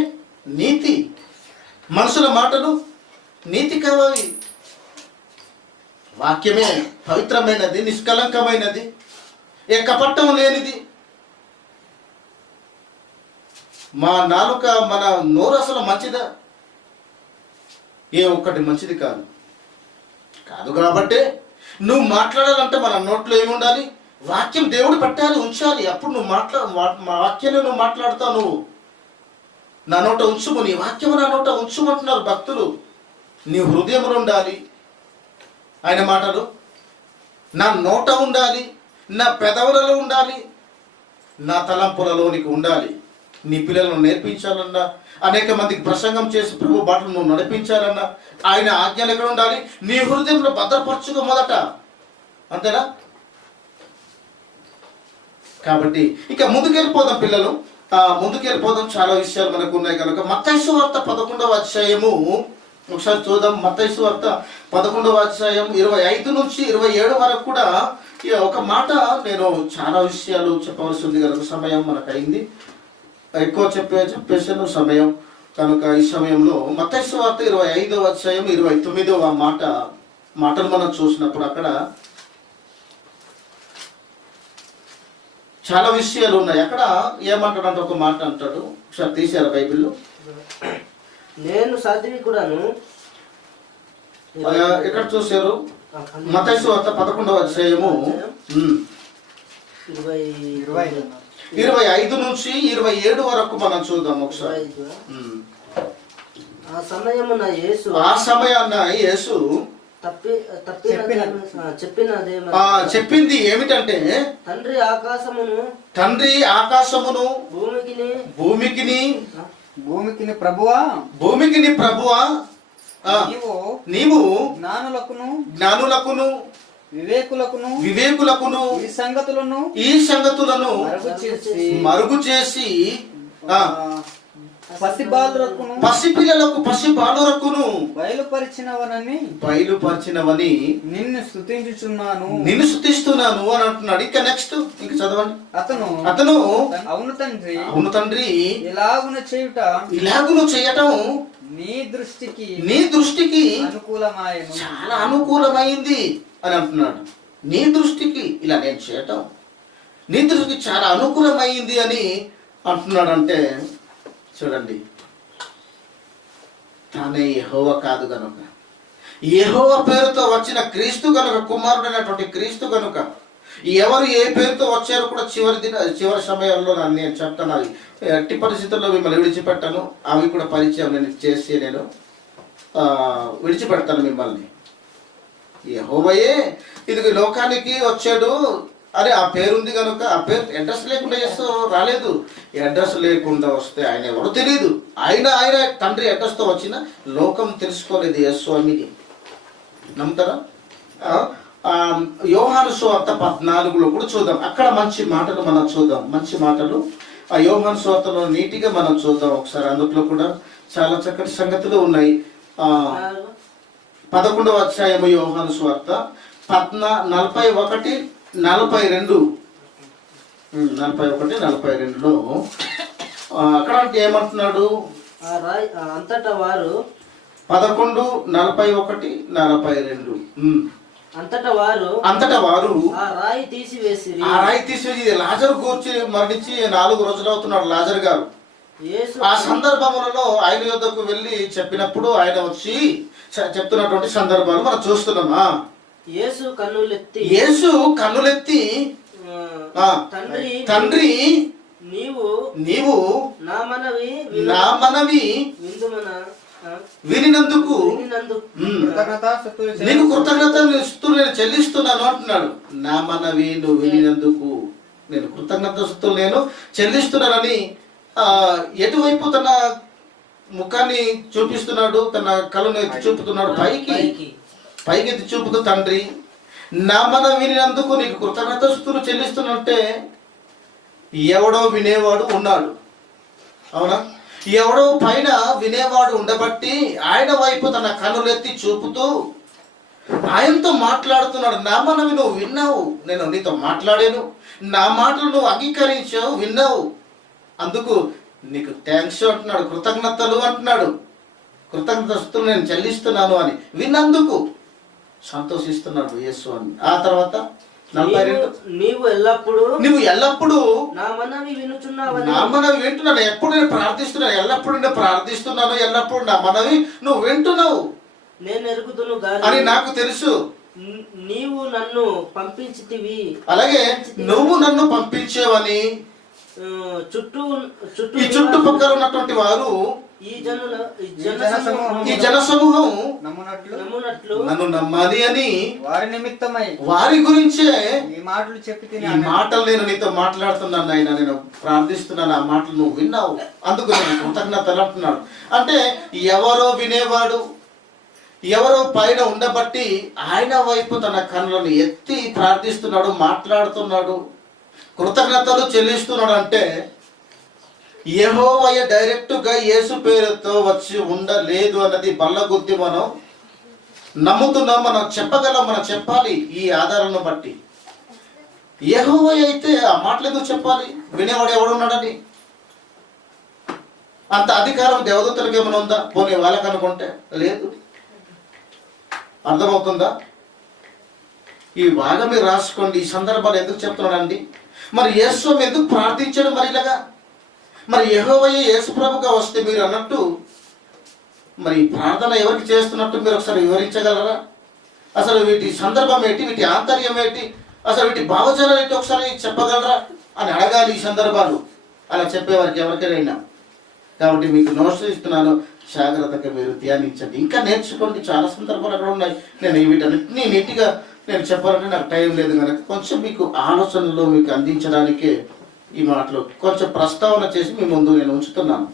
నీతి, మనుషుల మాటలు నీతి కావాలి. వాక్యమే పవిత్రమైనది, నిష్కలంకమైనది, ఏ కపట్టం లేనిది. మా నాలుక, మన నోరు అసలు మంచిదా? ఏ ఒక్కటి మంచిది కాదు. కాబట్టి నువ్వు మాట్లాడాలంటే మన నోట్లో ఏముండాలి? వాక్యం దేవుడు పెట్టాలి, ఉంచాలి. అప్పుడు నువ్వు వాక్యాన్ని నువ్వు మాట్లాడతావు. నువ్వు నా నోట ఉంచుము, నీ వాక్యము నా నోట ఉంచుమంటున్నారు భక్తులు. నీ హృదయంలో ఉండాలి ఆయన మాటలు, నా నోట ఉండాలి, నా పెదవులలో ఉండాలి, నా తలంపులలోనికి ఉండాలి. నీ పిల్లలను నేర్పించాలన్నా, అనేక మందికి ప్రసంగం చేసి ప్రభు బాటలు నువ్వు నడిపించాలన్నా ఆయన ఆజ్ఞలు ఎక్కడ ఉండాలి? నీ హృదయంలో భద్రపరచుకో మొదట, అంతేనా? కాబట్టి ఇక ముందుకెళ్ళిపోదాం పిల్లలు, ముందుకెళ్ళిపోదాం. చాలా విషయాలు మనకు ఉన్నాయి కనుక మత్తయి సువార్త 11వ అధ్యాయము ఒకసారి చూద్దాం. మత్తయి సువార్త 11వ అధ్యాయం 25 నుంచి 27 వరకు కూడా ఈ ఒక మాట, నేను చాలా విషయాలు చెప్పవలసి ఉంది కనుక సమయం మనకు అయింది, ఎక్కువ చెప్పేసాను సమయం కనుక ఈ సమయంలో మత్తయి సువార్త 25వ అధ్యాయం 29వ మాటను మనం చూసినప్పుడు అక్కడ చాలా విషయాలు ఉన్నాయి. అక్కడ ఏమంటాడంటే ఒక మాట అంటాడు, ఒకసారి తీశారా బైబిల్లో? నేను సాత్వికుడను. ఎక్కడ చూశారు? మత్తయి సువార్త 11వ అధ్యాయము 25 నుంచి 27 వరకు మనం చూద్దాం ఒకసారి. ఆ సమయాన యేసు చెప్పింది ఏమిటంటే, తండ్రి ఆకాశమును భూమికిని ప్రభువా నీవు జ్ఞానులకును వివేకులకును ఈ సంగతులను మరుగు చేసి పసిబాలురకును బయలుపరిచినవని నిన్ను స్తుతిస్తున్నాను అని అంటున్నాడు. ఇంకా నెక్స్ట్ ఇంక చదవండి. అతను అవును తండ్రి ఇలాగును చేయటం నీ దృష్టికి అనుకూలమాయను, చాలా అనుకూలమైంది అని అంటున్నాడు. నీ దృష్టికి ఇలా నేను చేయటం నీ దృష్టికి చాలా అనుకూలమైంది అని అంటున్నాడు. అంటే చూడండి, తానే యెహోవా కాదు గనుక, యెహోవా పేరుతో వచ్చిన క్రీస్తు గనుక, కుమారుడైనటువంటి క్రీస్తు గనుక, ఎవరు ఏ పేరుతో వచ్చారో కూడా చివరి సమయంలో నేను చెప్తాను. అది ఎట్టి పరిస్థితుల్లో మిమ్మల్ని విడిచిపెట్టాను, అవి కూడా పరిచయం నేను విడిచిపెడతాను మిమ్మల్ని. యెహోవాయే ఇది లోకానికి వచ్చాడు అని ఆ పేరుంది కనుక, ఆ పేరు అడ్రస్ లేకుండా చేస్తూ రాలేదు. అడ్రస్ లేకుండా వస్తే ఆయన ఎవరో తెలియదు. ఆయన తండ్రి అడ్రస్తో వచ్చిన లోకం తెలుసుకోలేదు యేస్వామిని. నమ్ముతారా? యోహాను సువార్త 14లో కూడా చూద్దాం. అక్కడ మంచి మాటలు మనం చూద్దాం. మంచి మాటలు ఆ యోహాను సువార్తలో నీటిగా మనం చూద్దాం ఒకసారి. అందులో కూడా చాలా చక్కటి సంగతులు ఉన్నాయి. 11వ అధ్యాయము యోహాను సువార్త 41, 42 41, 42లో అక్కడ ఏమంటున్నాడు? అంతటా వారు 11, 41, 42 అంతటా వారు ఆ రాయి తీసివేసి లాజరు గూర్చి మరణించి 4 రోజులు అవుతున్నాడు లాజరు గారు. ఆ సందర్భములలో ఆయన యొద్దకు వెళ్ళి చెప్పినప్పుడు ఆయన వచ్చి చెప్తున్నటువంటి సందర్భాలు మనం చూస్తున్నామా? యేసు కన్నులెత్తి తండ్రి నీవు నా మనవి వినినందుకు నీకు కృతజ్ఞతలు నేను చెల్లిస్తున్నాను అంటున్నాడు. నా మనవి నువ్వు వినినందుకు నేను కృతజ్ఞతలు నేను చెల్లిస్తున్నానని ఎటువైపు తన ముఖాన్ని చూపిస్తున్నాడు, తన కళ్ళను ఎత్తి చూపుతున్నాడు, పైకి ఎత్తి చూపుతూ తండ్రి నా మనవి వినినందుకు నీకు కృతజ్ఞతలు చెల్లిస్తున్నట్టే ఎవడో వినేవాడు ఉన్నాడు. అవునా? ఎవడో పైన వినేవాడు ఉండబట్టి ఆయన వైపు తన కన్నులెత్తి చూపుతూ ఆయనతో మాట్లాడుతున్నాడు. నా మనవి నువ్వు విన్నావు, నేను నీతో మాట్లాడాను, నా మాటలు నువ్వు అంగీకరించావు, విన్నావు, అందుకు నీకు థ్యాంక్స్ అంటున్నాడు, కృతజ్ఞతలు అంటున్నాడు. కృతజ్ఞతలు నేను చెల్లిస్తున్నాను అని విన్నందుకు సంతోషిస్తున్నాడు యేసు అని. ఆ తర్వాత 42 నీవు ఎల్లప్పుడూ నా మనవి వింటున్నాను. ఎప్పుడు నేను ప్రార్థిస్తున్నాను, ఎల్లప్పుడు నేను ప్రార్థిస్తున్నాను, ఎల్లప్పుడు నా మనవి నువ్వు వింటున్నావు నేను ఎరుగుదును అని నాకు తెలుసు. నీవు నన్ను పంపించితివి, అలాగే నువ్వు నన్ను పంపించేవని ఈ చుట్టుపక్కల ఉన్నటువంటి వారు ఈ జన సమూహం నమ్మునట్లు నన్ను నమ్మాలి అని వారి నిమిత్తమై వారి గురించే ఈ మాటలు చెప్పి ఈ మాటలు నేను నీతో మాట్లాడుతున్నాను. ఆయన నేను ప్రార్థిస్తున్నాను, ఆ మాటలు నువ్వు విన్నావు, అందుకు నేను కృతజ్ఞతలు అంటున్నాడు. అంటే ఎవరో వినేవాడు, ఎవరో పైన ఉండబట్టి ఆయన వైపు తన కన్నులను ఎత్తి ప్రార్థిస్తున్నాడు, మాట్లాడుతున్నాడు, కృతజ్ఞతలు చెల్లిస్తున్నాడు. అంటే యెహోవా డైరెక్ట్గా యేసు పేరుతో వచ్చి ఉండలేదు అన్నది బల్లగుద్ది మనం నమ్ముతున్నాం, మనం చెప్పగలం, మనం చెప్పాలి. ఈ ఆధారాలను బట్టి యెహోవా అయితే ఆ మాటలు ఎందుకు చెప్పాలి? వినేవాడు ఎవడున్నాడని? అంత అధికారం దేవదూతలకు ఏమైనా ఉందా? పోనీ వాళ్ళకి అనుకుంటే లేదు. అర్థమవుతుందా? ఈ బాగా మీరు రాసుకోండి. ఈ సందర్భాలు ఎందుకు చెప్తున్నాడండి? మరి యేసు ఎందుకు ప్రార్థించాడు మరి ఇలాగా? మరి యెహోవాయే యేసు ప్రభుగా వస్తే మీరు అన్నట్టు మరి ఈ ప్రార్థన ఎవరికి చేస్తున్నట్టు మీరు ఒకసారి వివరించగలరా? అసలు వీటి సందర్భం ఏంటి, వీటి ఆంతర్యం ఏంటి, అసలు వీటి భావజాలం ఏంటి ఒకసారి చెప్పగలరా అని అడగాలి ఈ సందర్భాలు అలా చెప్పేవారికి ఎవరికైనా. కాబట్టి మీకు నోట్స్ ఇస్తున్నాను, జాగ్రత్తగా మీరు ధ్యానించండి, ఇంకా నేర్చుకోండి. చాలా సందర్భాలు అక్కడ ఉన్నాయి. నేను వీటన్నిటినీ నీట్గా నేను చెప్పాలంటే నాకు టైం లేదు కనుక కొంచెం మీకు ఆలోచనలో మీకు అందించడానికే ఈ మాటలు కొంచెం ప్రస్తావన చేసి మీ ముందు నేను ఉంచుతున్నాను.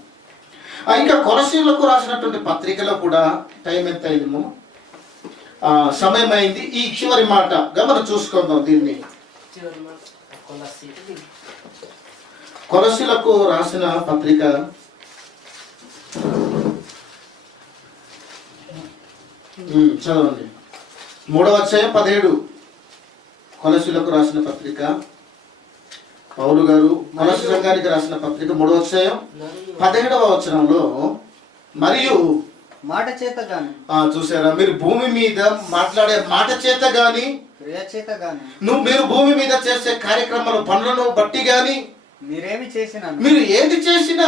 ఇంకా కొలసీలకు రాసినటువంటి పత్రికలో కూడా టైం ఎంత అయింది, సమయం అయింది. ఈ చివరి మాటగా మనం చూసుకుందాం దీన్ని. కొలసీలకు రాసిన పత్రిక 3వ అధ్యాయం 17. కొలసీలకు రాసిన పత్రిక పౌలు గారు కొలసీ సంఘానికి రాసిన పత్రిక 3వ అధ్యాయం 17వ వచనంలో, మరియు మాట చేత గాని, చూసారా, మీరు భూమి మీద మాట్లాడే మాట చేత గాని, క్రియ చేత గాని, మీరు భూమి మీద చేసే కార్యక్రమాల పనులను బట్టి గాని, మీరేమి చేసినా, మీరు ఏది చేసినా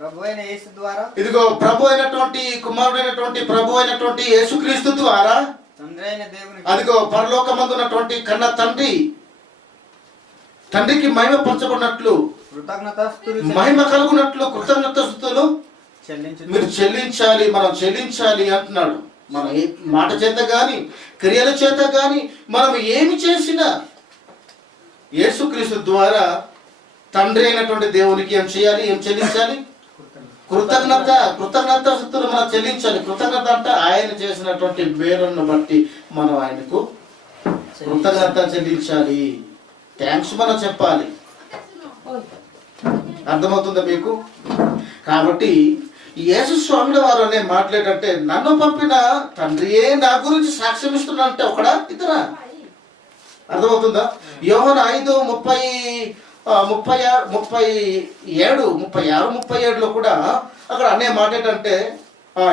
ప్రభు అయిన యేసు ద్వారా, ఇదిగో ప్రభు అయినటువంటి కుమారుడైనటువంటి ప్రభు అయినటువంటి యేసుక్రీస్తు ద్వారా, తండ్రి అయిన దేవుని, అదిగో పరలోకమందున్నటువంటి కన్న తండ్రికి మహిమ పంచబడినట్లు, మహిమ కలుగునట్లు కృతజ్ఞతాస్తుతులు మీరు చెల్లించాలి, మనం చెల్లించాలి అంటున్నాడు. మన మాట చేత గాని క్రియల చేత గాని మనం ఏమి చేసినా యేసుక్రీస్తు ద్వారా తండ్రి అయినటువంటి దేవునికి ఏం చేయాలి, ఏం చెల్లించాలి? కృతజ్ఞతాస్తుతులు మనం చెల్లించాలి. కృతజ్ఞత అంటే ఆయన చేసినటువంటి మేలును బట్టి మనం ఆయనకు కృతజ్ఞత చెల్లించాలి. థ్యాంక్స్ మనం చెప్పాలి. అర్థమవుతుందా మీకు? కాబట్టి యేసు స్వామిల వారు అనే మాట్లాడంటే నన్ను పంపిన తండ్రియే నా గురించి సాక్ష్యం ఇస్తున్నా అంటే ఒకడా ఇద్దరా? అర్థమవుతుందా? యోహాను 5:36-37లో కూడా అక్కడ అనే మాట ఏంటంటే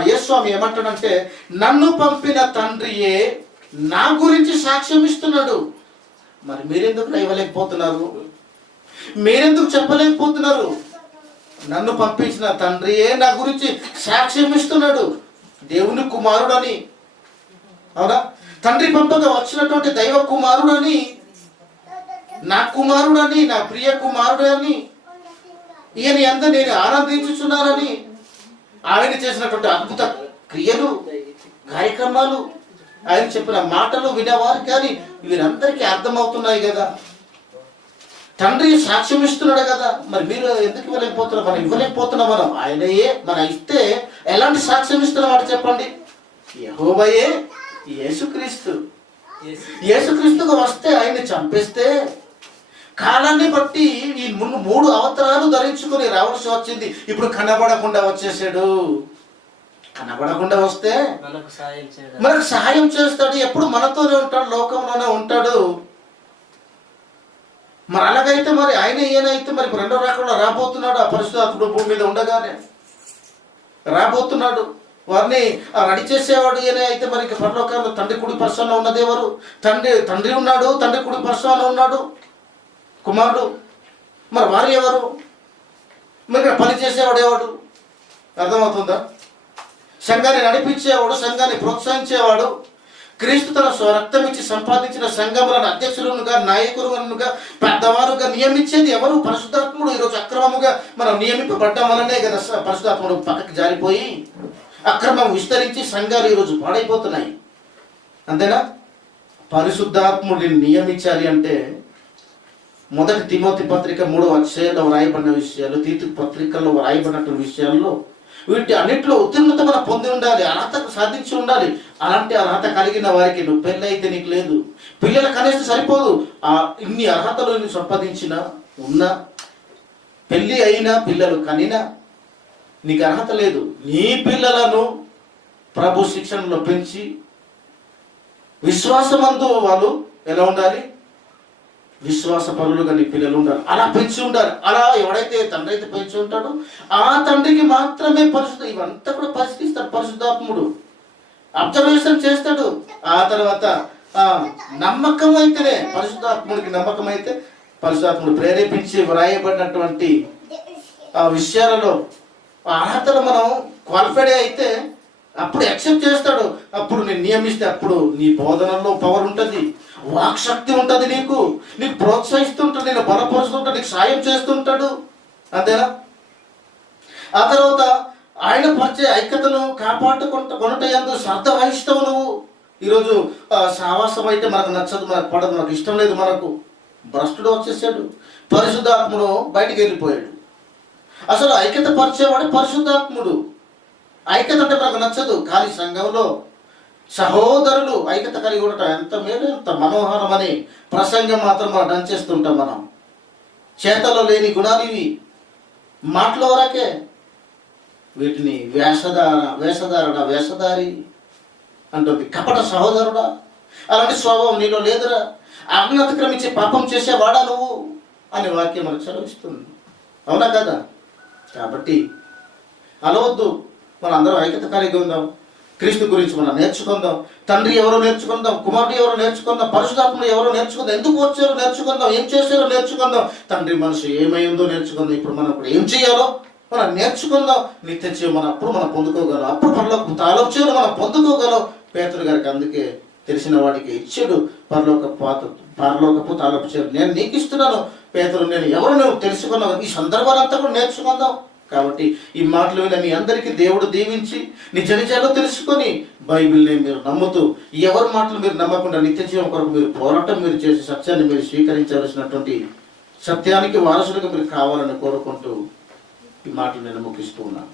యేసు స్వామి ఏమంటాడంటే నన్ను పంపిన తండ్రియే నా గురించి సాక్ష్యం ఇస్తున్నాడు. మరి మీరెందుకు ఇవ్వలేకపోతున్నారు? మీరెందుకు చెప్పలేకపోతున్నారు? నన్ను పంపించిన తండ్రియే నా గురించి సాక్ష్యం ఇస్తున్నాడు, దేవుని కుమారుడని. అవునా? తండ్రి పంపగా వచ్చినటువంటి దైవ కుమారుడని, నా కుమారుడని, నా ప్రియ కుమారుడని, ఈయన ఎంత నేను ఆనందించుచున్నానని, ఆయన చేసినటువంటి అద్భుత క్రియలు కార్యక్రమాలు, ఆయన చెప్పిన మాటలు వినేవారు కానీ వీరందరికీ అర్థమవుతున్నాయి కదా. తండ్రి సాక్ష్యం ఇస్తున్నాడు కదా. మరి మీరు ఎందుకు ఇవ్వలేకపోతున్నారు? మనం ఇవ్వలేకపోతున్నాం. మనం ఆయనయే మనం ఇస్తే ఎలాంటి సాక్ష్యం ఇస్తున్నాం అంటే చెప్పండి. యెహోవాయే యేసుక్రీస్తుగా వస్తే ఆయన్ని చంపేస్తే కాలాన్ని బట్టి ఈ 3 అవతారాలు ధరించుకొని రావాల్సి వచ్చింది. ఇప్పుడు కనబడకుండా వచ్చేసాడు. కనబడకుండా వస్తే మనకు సహాయం చేస్తాడు. ఎప్పుడు మనతోనే ఉంటాడు, లోకంలోనే ఉంటాడు. మరి అలాగైతే మరి ఆయన ఈయనైతే మరి రెండో రాకుండా రాబోతున్నాడు. ఆ పరిశుద్ధాత్ముడు భూమి మీద ఉండగానే రాబోతున్నాడు. వారిని రెడీ చేసేవాడు ఈయన అయితే మరి పరలోకంలో తండ్రి కుడి పర్సన్లో ఉన్నది ఎవరు? తండ్రి ఉన్నాడు, తండ్రి కుడి పర్సన్లో ఉన్నాడు కుమారుడు. మరి వారు ఎవరు? మరి పని చేసేవాడు ఎవడు? అర్థమవుతుందా? సంఘాన్ని నడిపించేవాడు, సంఘాన్ని ప్రోత్సహించేవాడు, క్రీస్తు తన రక్తం ఇచ్చి సంపాదించిన సంఘములను అధ్యక్షులుగా, నాయకులుగా, పెద్దవారుగా నియమించేది ఎవరు? పరిశుద్ధాత్ముడు. ఈరోజు అక్రమముగా మనం నియమింపబడ్డం వల్లనే కదా పరిశుద్ధాత్ముడు పక్కకి జారిపోయి అక్రమం విస్తరించి సంఘాలు ఈరోజు పాడైపోతున్నాయి. అంతేనా? పరిశుద్ధాత్ముడిని నియమించాలి అంటే 1 తిమోతి పత్రిక 3వ అధ్యాయంలో వ్రాయబడిన విషయాలు, తీతు పత్రికల్లో వ్రాయబడినటువంటి విషయాల్లో వీటి అన్నింటిలో ఉత్తీర్ణత మనం పొంది ఉండాలి, అర్హత సాధించి ఉండాలి. అలాంటి అర్హత కలిగిన వారికి నువ్వు పెళ్ళి అయితే నీకు లేదు, పిల్లలు కనేస్తే సరిపోదు. ఇన్ని అర్హతలు సంపాదించిన ఉన్నా పెళ్లి అయినా పిల్లలు కనినా నీకు అర్హత లేదు. నీ పిల్లలను ప్రభు శిక్షణలో పెంచి విశ్వాసమందు వాళ్ళు ఎలా ఉండాలి? విశ్వాసపరులుగా నీ పిల్లలు ఉండాలి. అలా పెంచి ఉండాలి. అలా ఎవడైతే తండ్రి అయితే పెంచి ఉంటాడో ఆ తండ్రికి మాత్రమే పరిశుద్ధ ఇవంతా కూడా పరిశీలిస్తాడు పరిశుద్ధాత్ముడు. అబ్జర్వేషన్ చేస్తాడు. ఆ తర్వాత నమ్మకం అయితేనే పరిశుద్ధాత్ముడికి నమ్మకం అయితే పరిశుద్ధాత్ముడు ప్రేరేపించి వ్రాయబడినటువంటి ఆ విషయాలలో అర్హతలు మనం క్వాలిఫైడ్ అయితే అప్పుడు యాక్సెప్ట్ చేస్తాడు. అప్పుడు నేను నియమిస్తే అప్పుడు నీ బోధనలో పవర్ ఉంటుంది, వాక్శక్తి ఉంటుంది, నీకు ప్రోత్సహిస్తుంటాడు, నేను బలపరుస్తుంటాడు, నీకు సాయం చేస్తుంటాడు. అంతేనా? ఆ తర్వాత ఆయన పరిచే ఐక్యతను కాపాడుకుంట ఎందు శ్రద్ధ వహిస్తావు నువ్వు. ఈరోజు సావాసం అయితే మనకు నచ్చదు, మనకు పడదు, మనకు ఇష్టం లేదు, మనకు భ్రష్టుడు వచ్చేసాడు, పరిశుద్ధాత్ముడు బయటికి వెళ్ళిపోయాడు. అసలు ఐక్యత పరిచేవాడు పరిశుద్ధాత్ముడు. ఐక్యత అంటే మనకు నచ్చదు, కానీ సంఘంలో సహోదరులు ఐక్యత కలిగి ఉండటం ఎంత మేలు, ఎంత మనోహరం అని ప్రసంగం మాత్రం మనం దంచేస్తుంటాం. మనం చేతలో లేని గుణాలు ఇవి, మాటల వరకే. వీటిని వేషధారి అంటుంది. కపట సహోదరుడా, అలాంటి స్వభావం నీలో లేదురా, ఆజ్ఞ అతిక్రమించి పాపం చేసేవాడా నువ్వు అనే వాక్యం మనకు చదివిస్తుంది. అవునా కదా? కాబట్టి అలవద్దు. మనందరం ఐక్యత కలిగి ఉందాం. క్రీస్తు గురించి మనం నేర్చుకుందాం. తండ్రి ఎవరో నేర్చుకుందాం, కుమారుడు ఎవరో నేర్చుకుందాం, పరిశుద్ధాత్ముడు ఎవరో నేర్చుకుందాం, ఎందుకు వచ్చారో నేర్చుకుందాం, ఏం చేశారో నేర్చుకుందాం, తండ్రి మనసు ఏమైందో నేర్చుకుందాం. ఇప్పుడు మనం ఇప్పుడు ఏం చేయాలో మనం నేర్చుకుందాం. నిత్య జీవం మనం అప్పుడు మనం పొందుకోగలం. అప్పుడు పరలోకపు తాళొచ్చేది మనం పొందుకోగలం. పేతురు గారికి అందుకే తెలిసిన వాడికి ఇచ్చాడు పరలోకపు తాళపు చేరు నేను నీకు ఇస్తున్నాను. పేతురు నేను ఎవరు నువ్వు తెలుసుకున్నావు. ఈ సందర్భాలంతా కూడా నేర్చుకుందాం. కాబట్టి ఈ మాటలు విన మీ అందరికీ దేవుడు దీవించి నిజ నిజాలు తెలుసుకొని బైబిల్ని మీరు నమ్ముతూ ఎవరి మాటలు మీరు నమ్మకుండా నిత్య జీవం కొరకు మీరు పోరాటం మీరు చేసి సత్యాన్ని మీరు స్వీకరించవలసినటువంటి సత్యానికి వారసులుగా మీరు కావాలని కోరుకుంటూ ఈ మాటలు నేను ముగిస్తూ ఉన్నాను.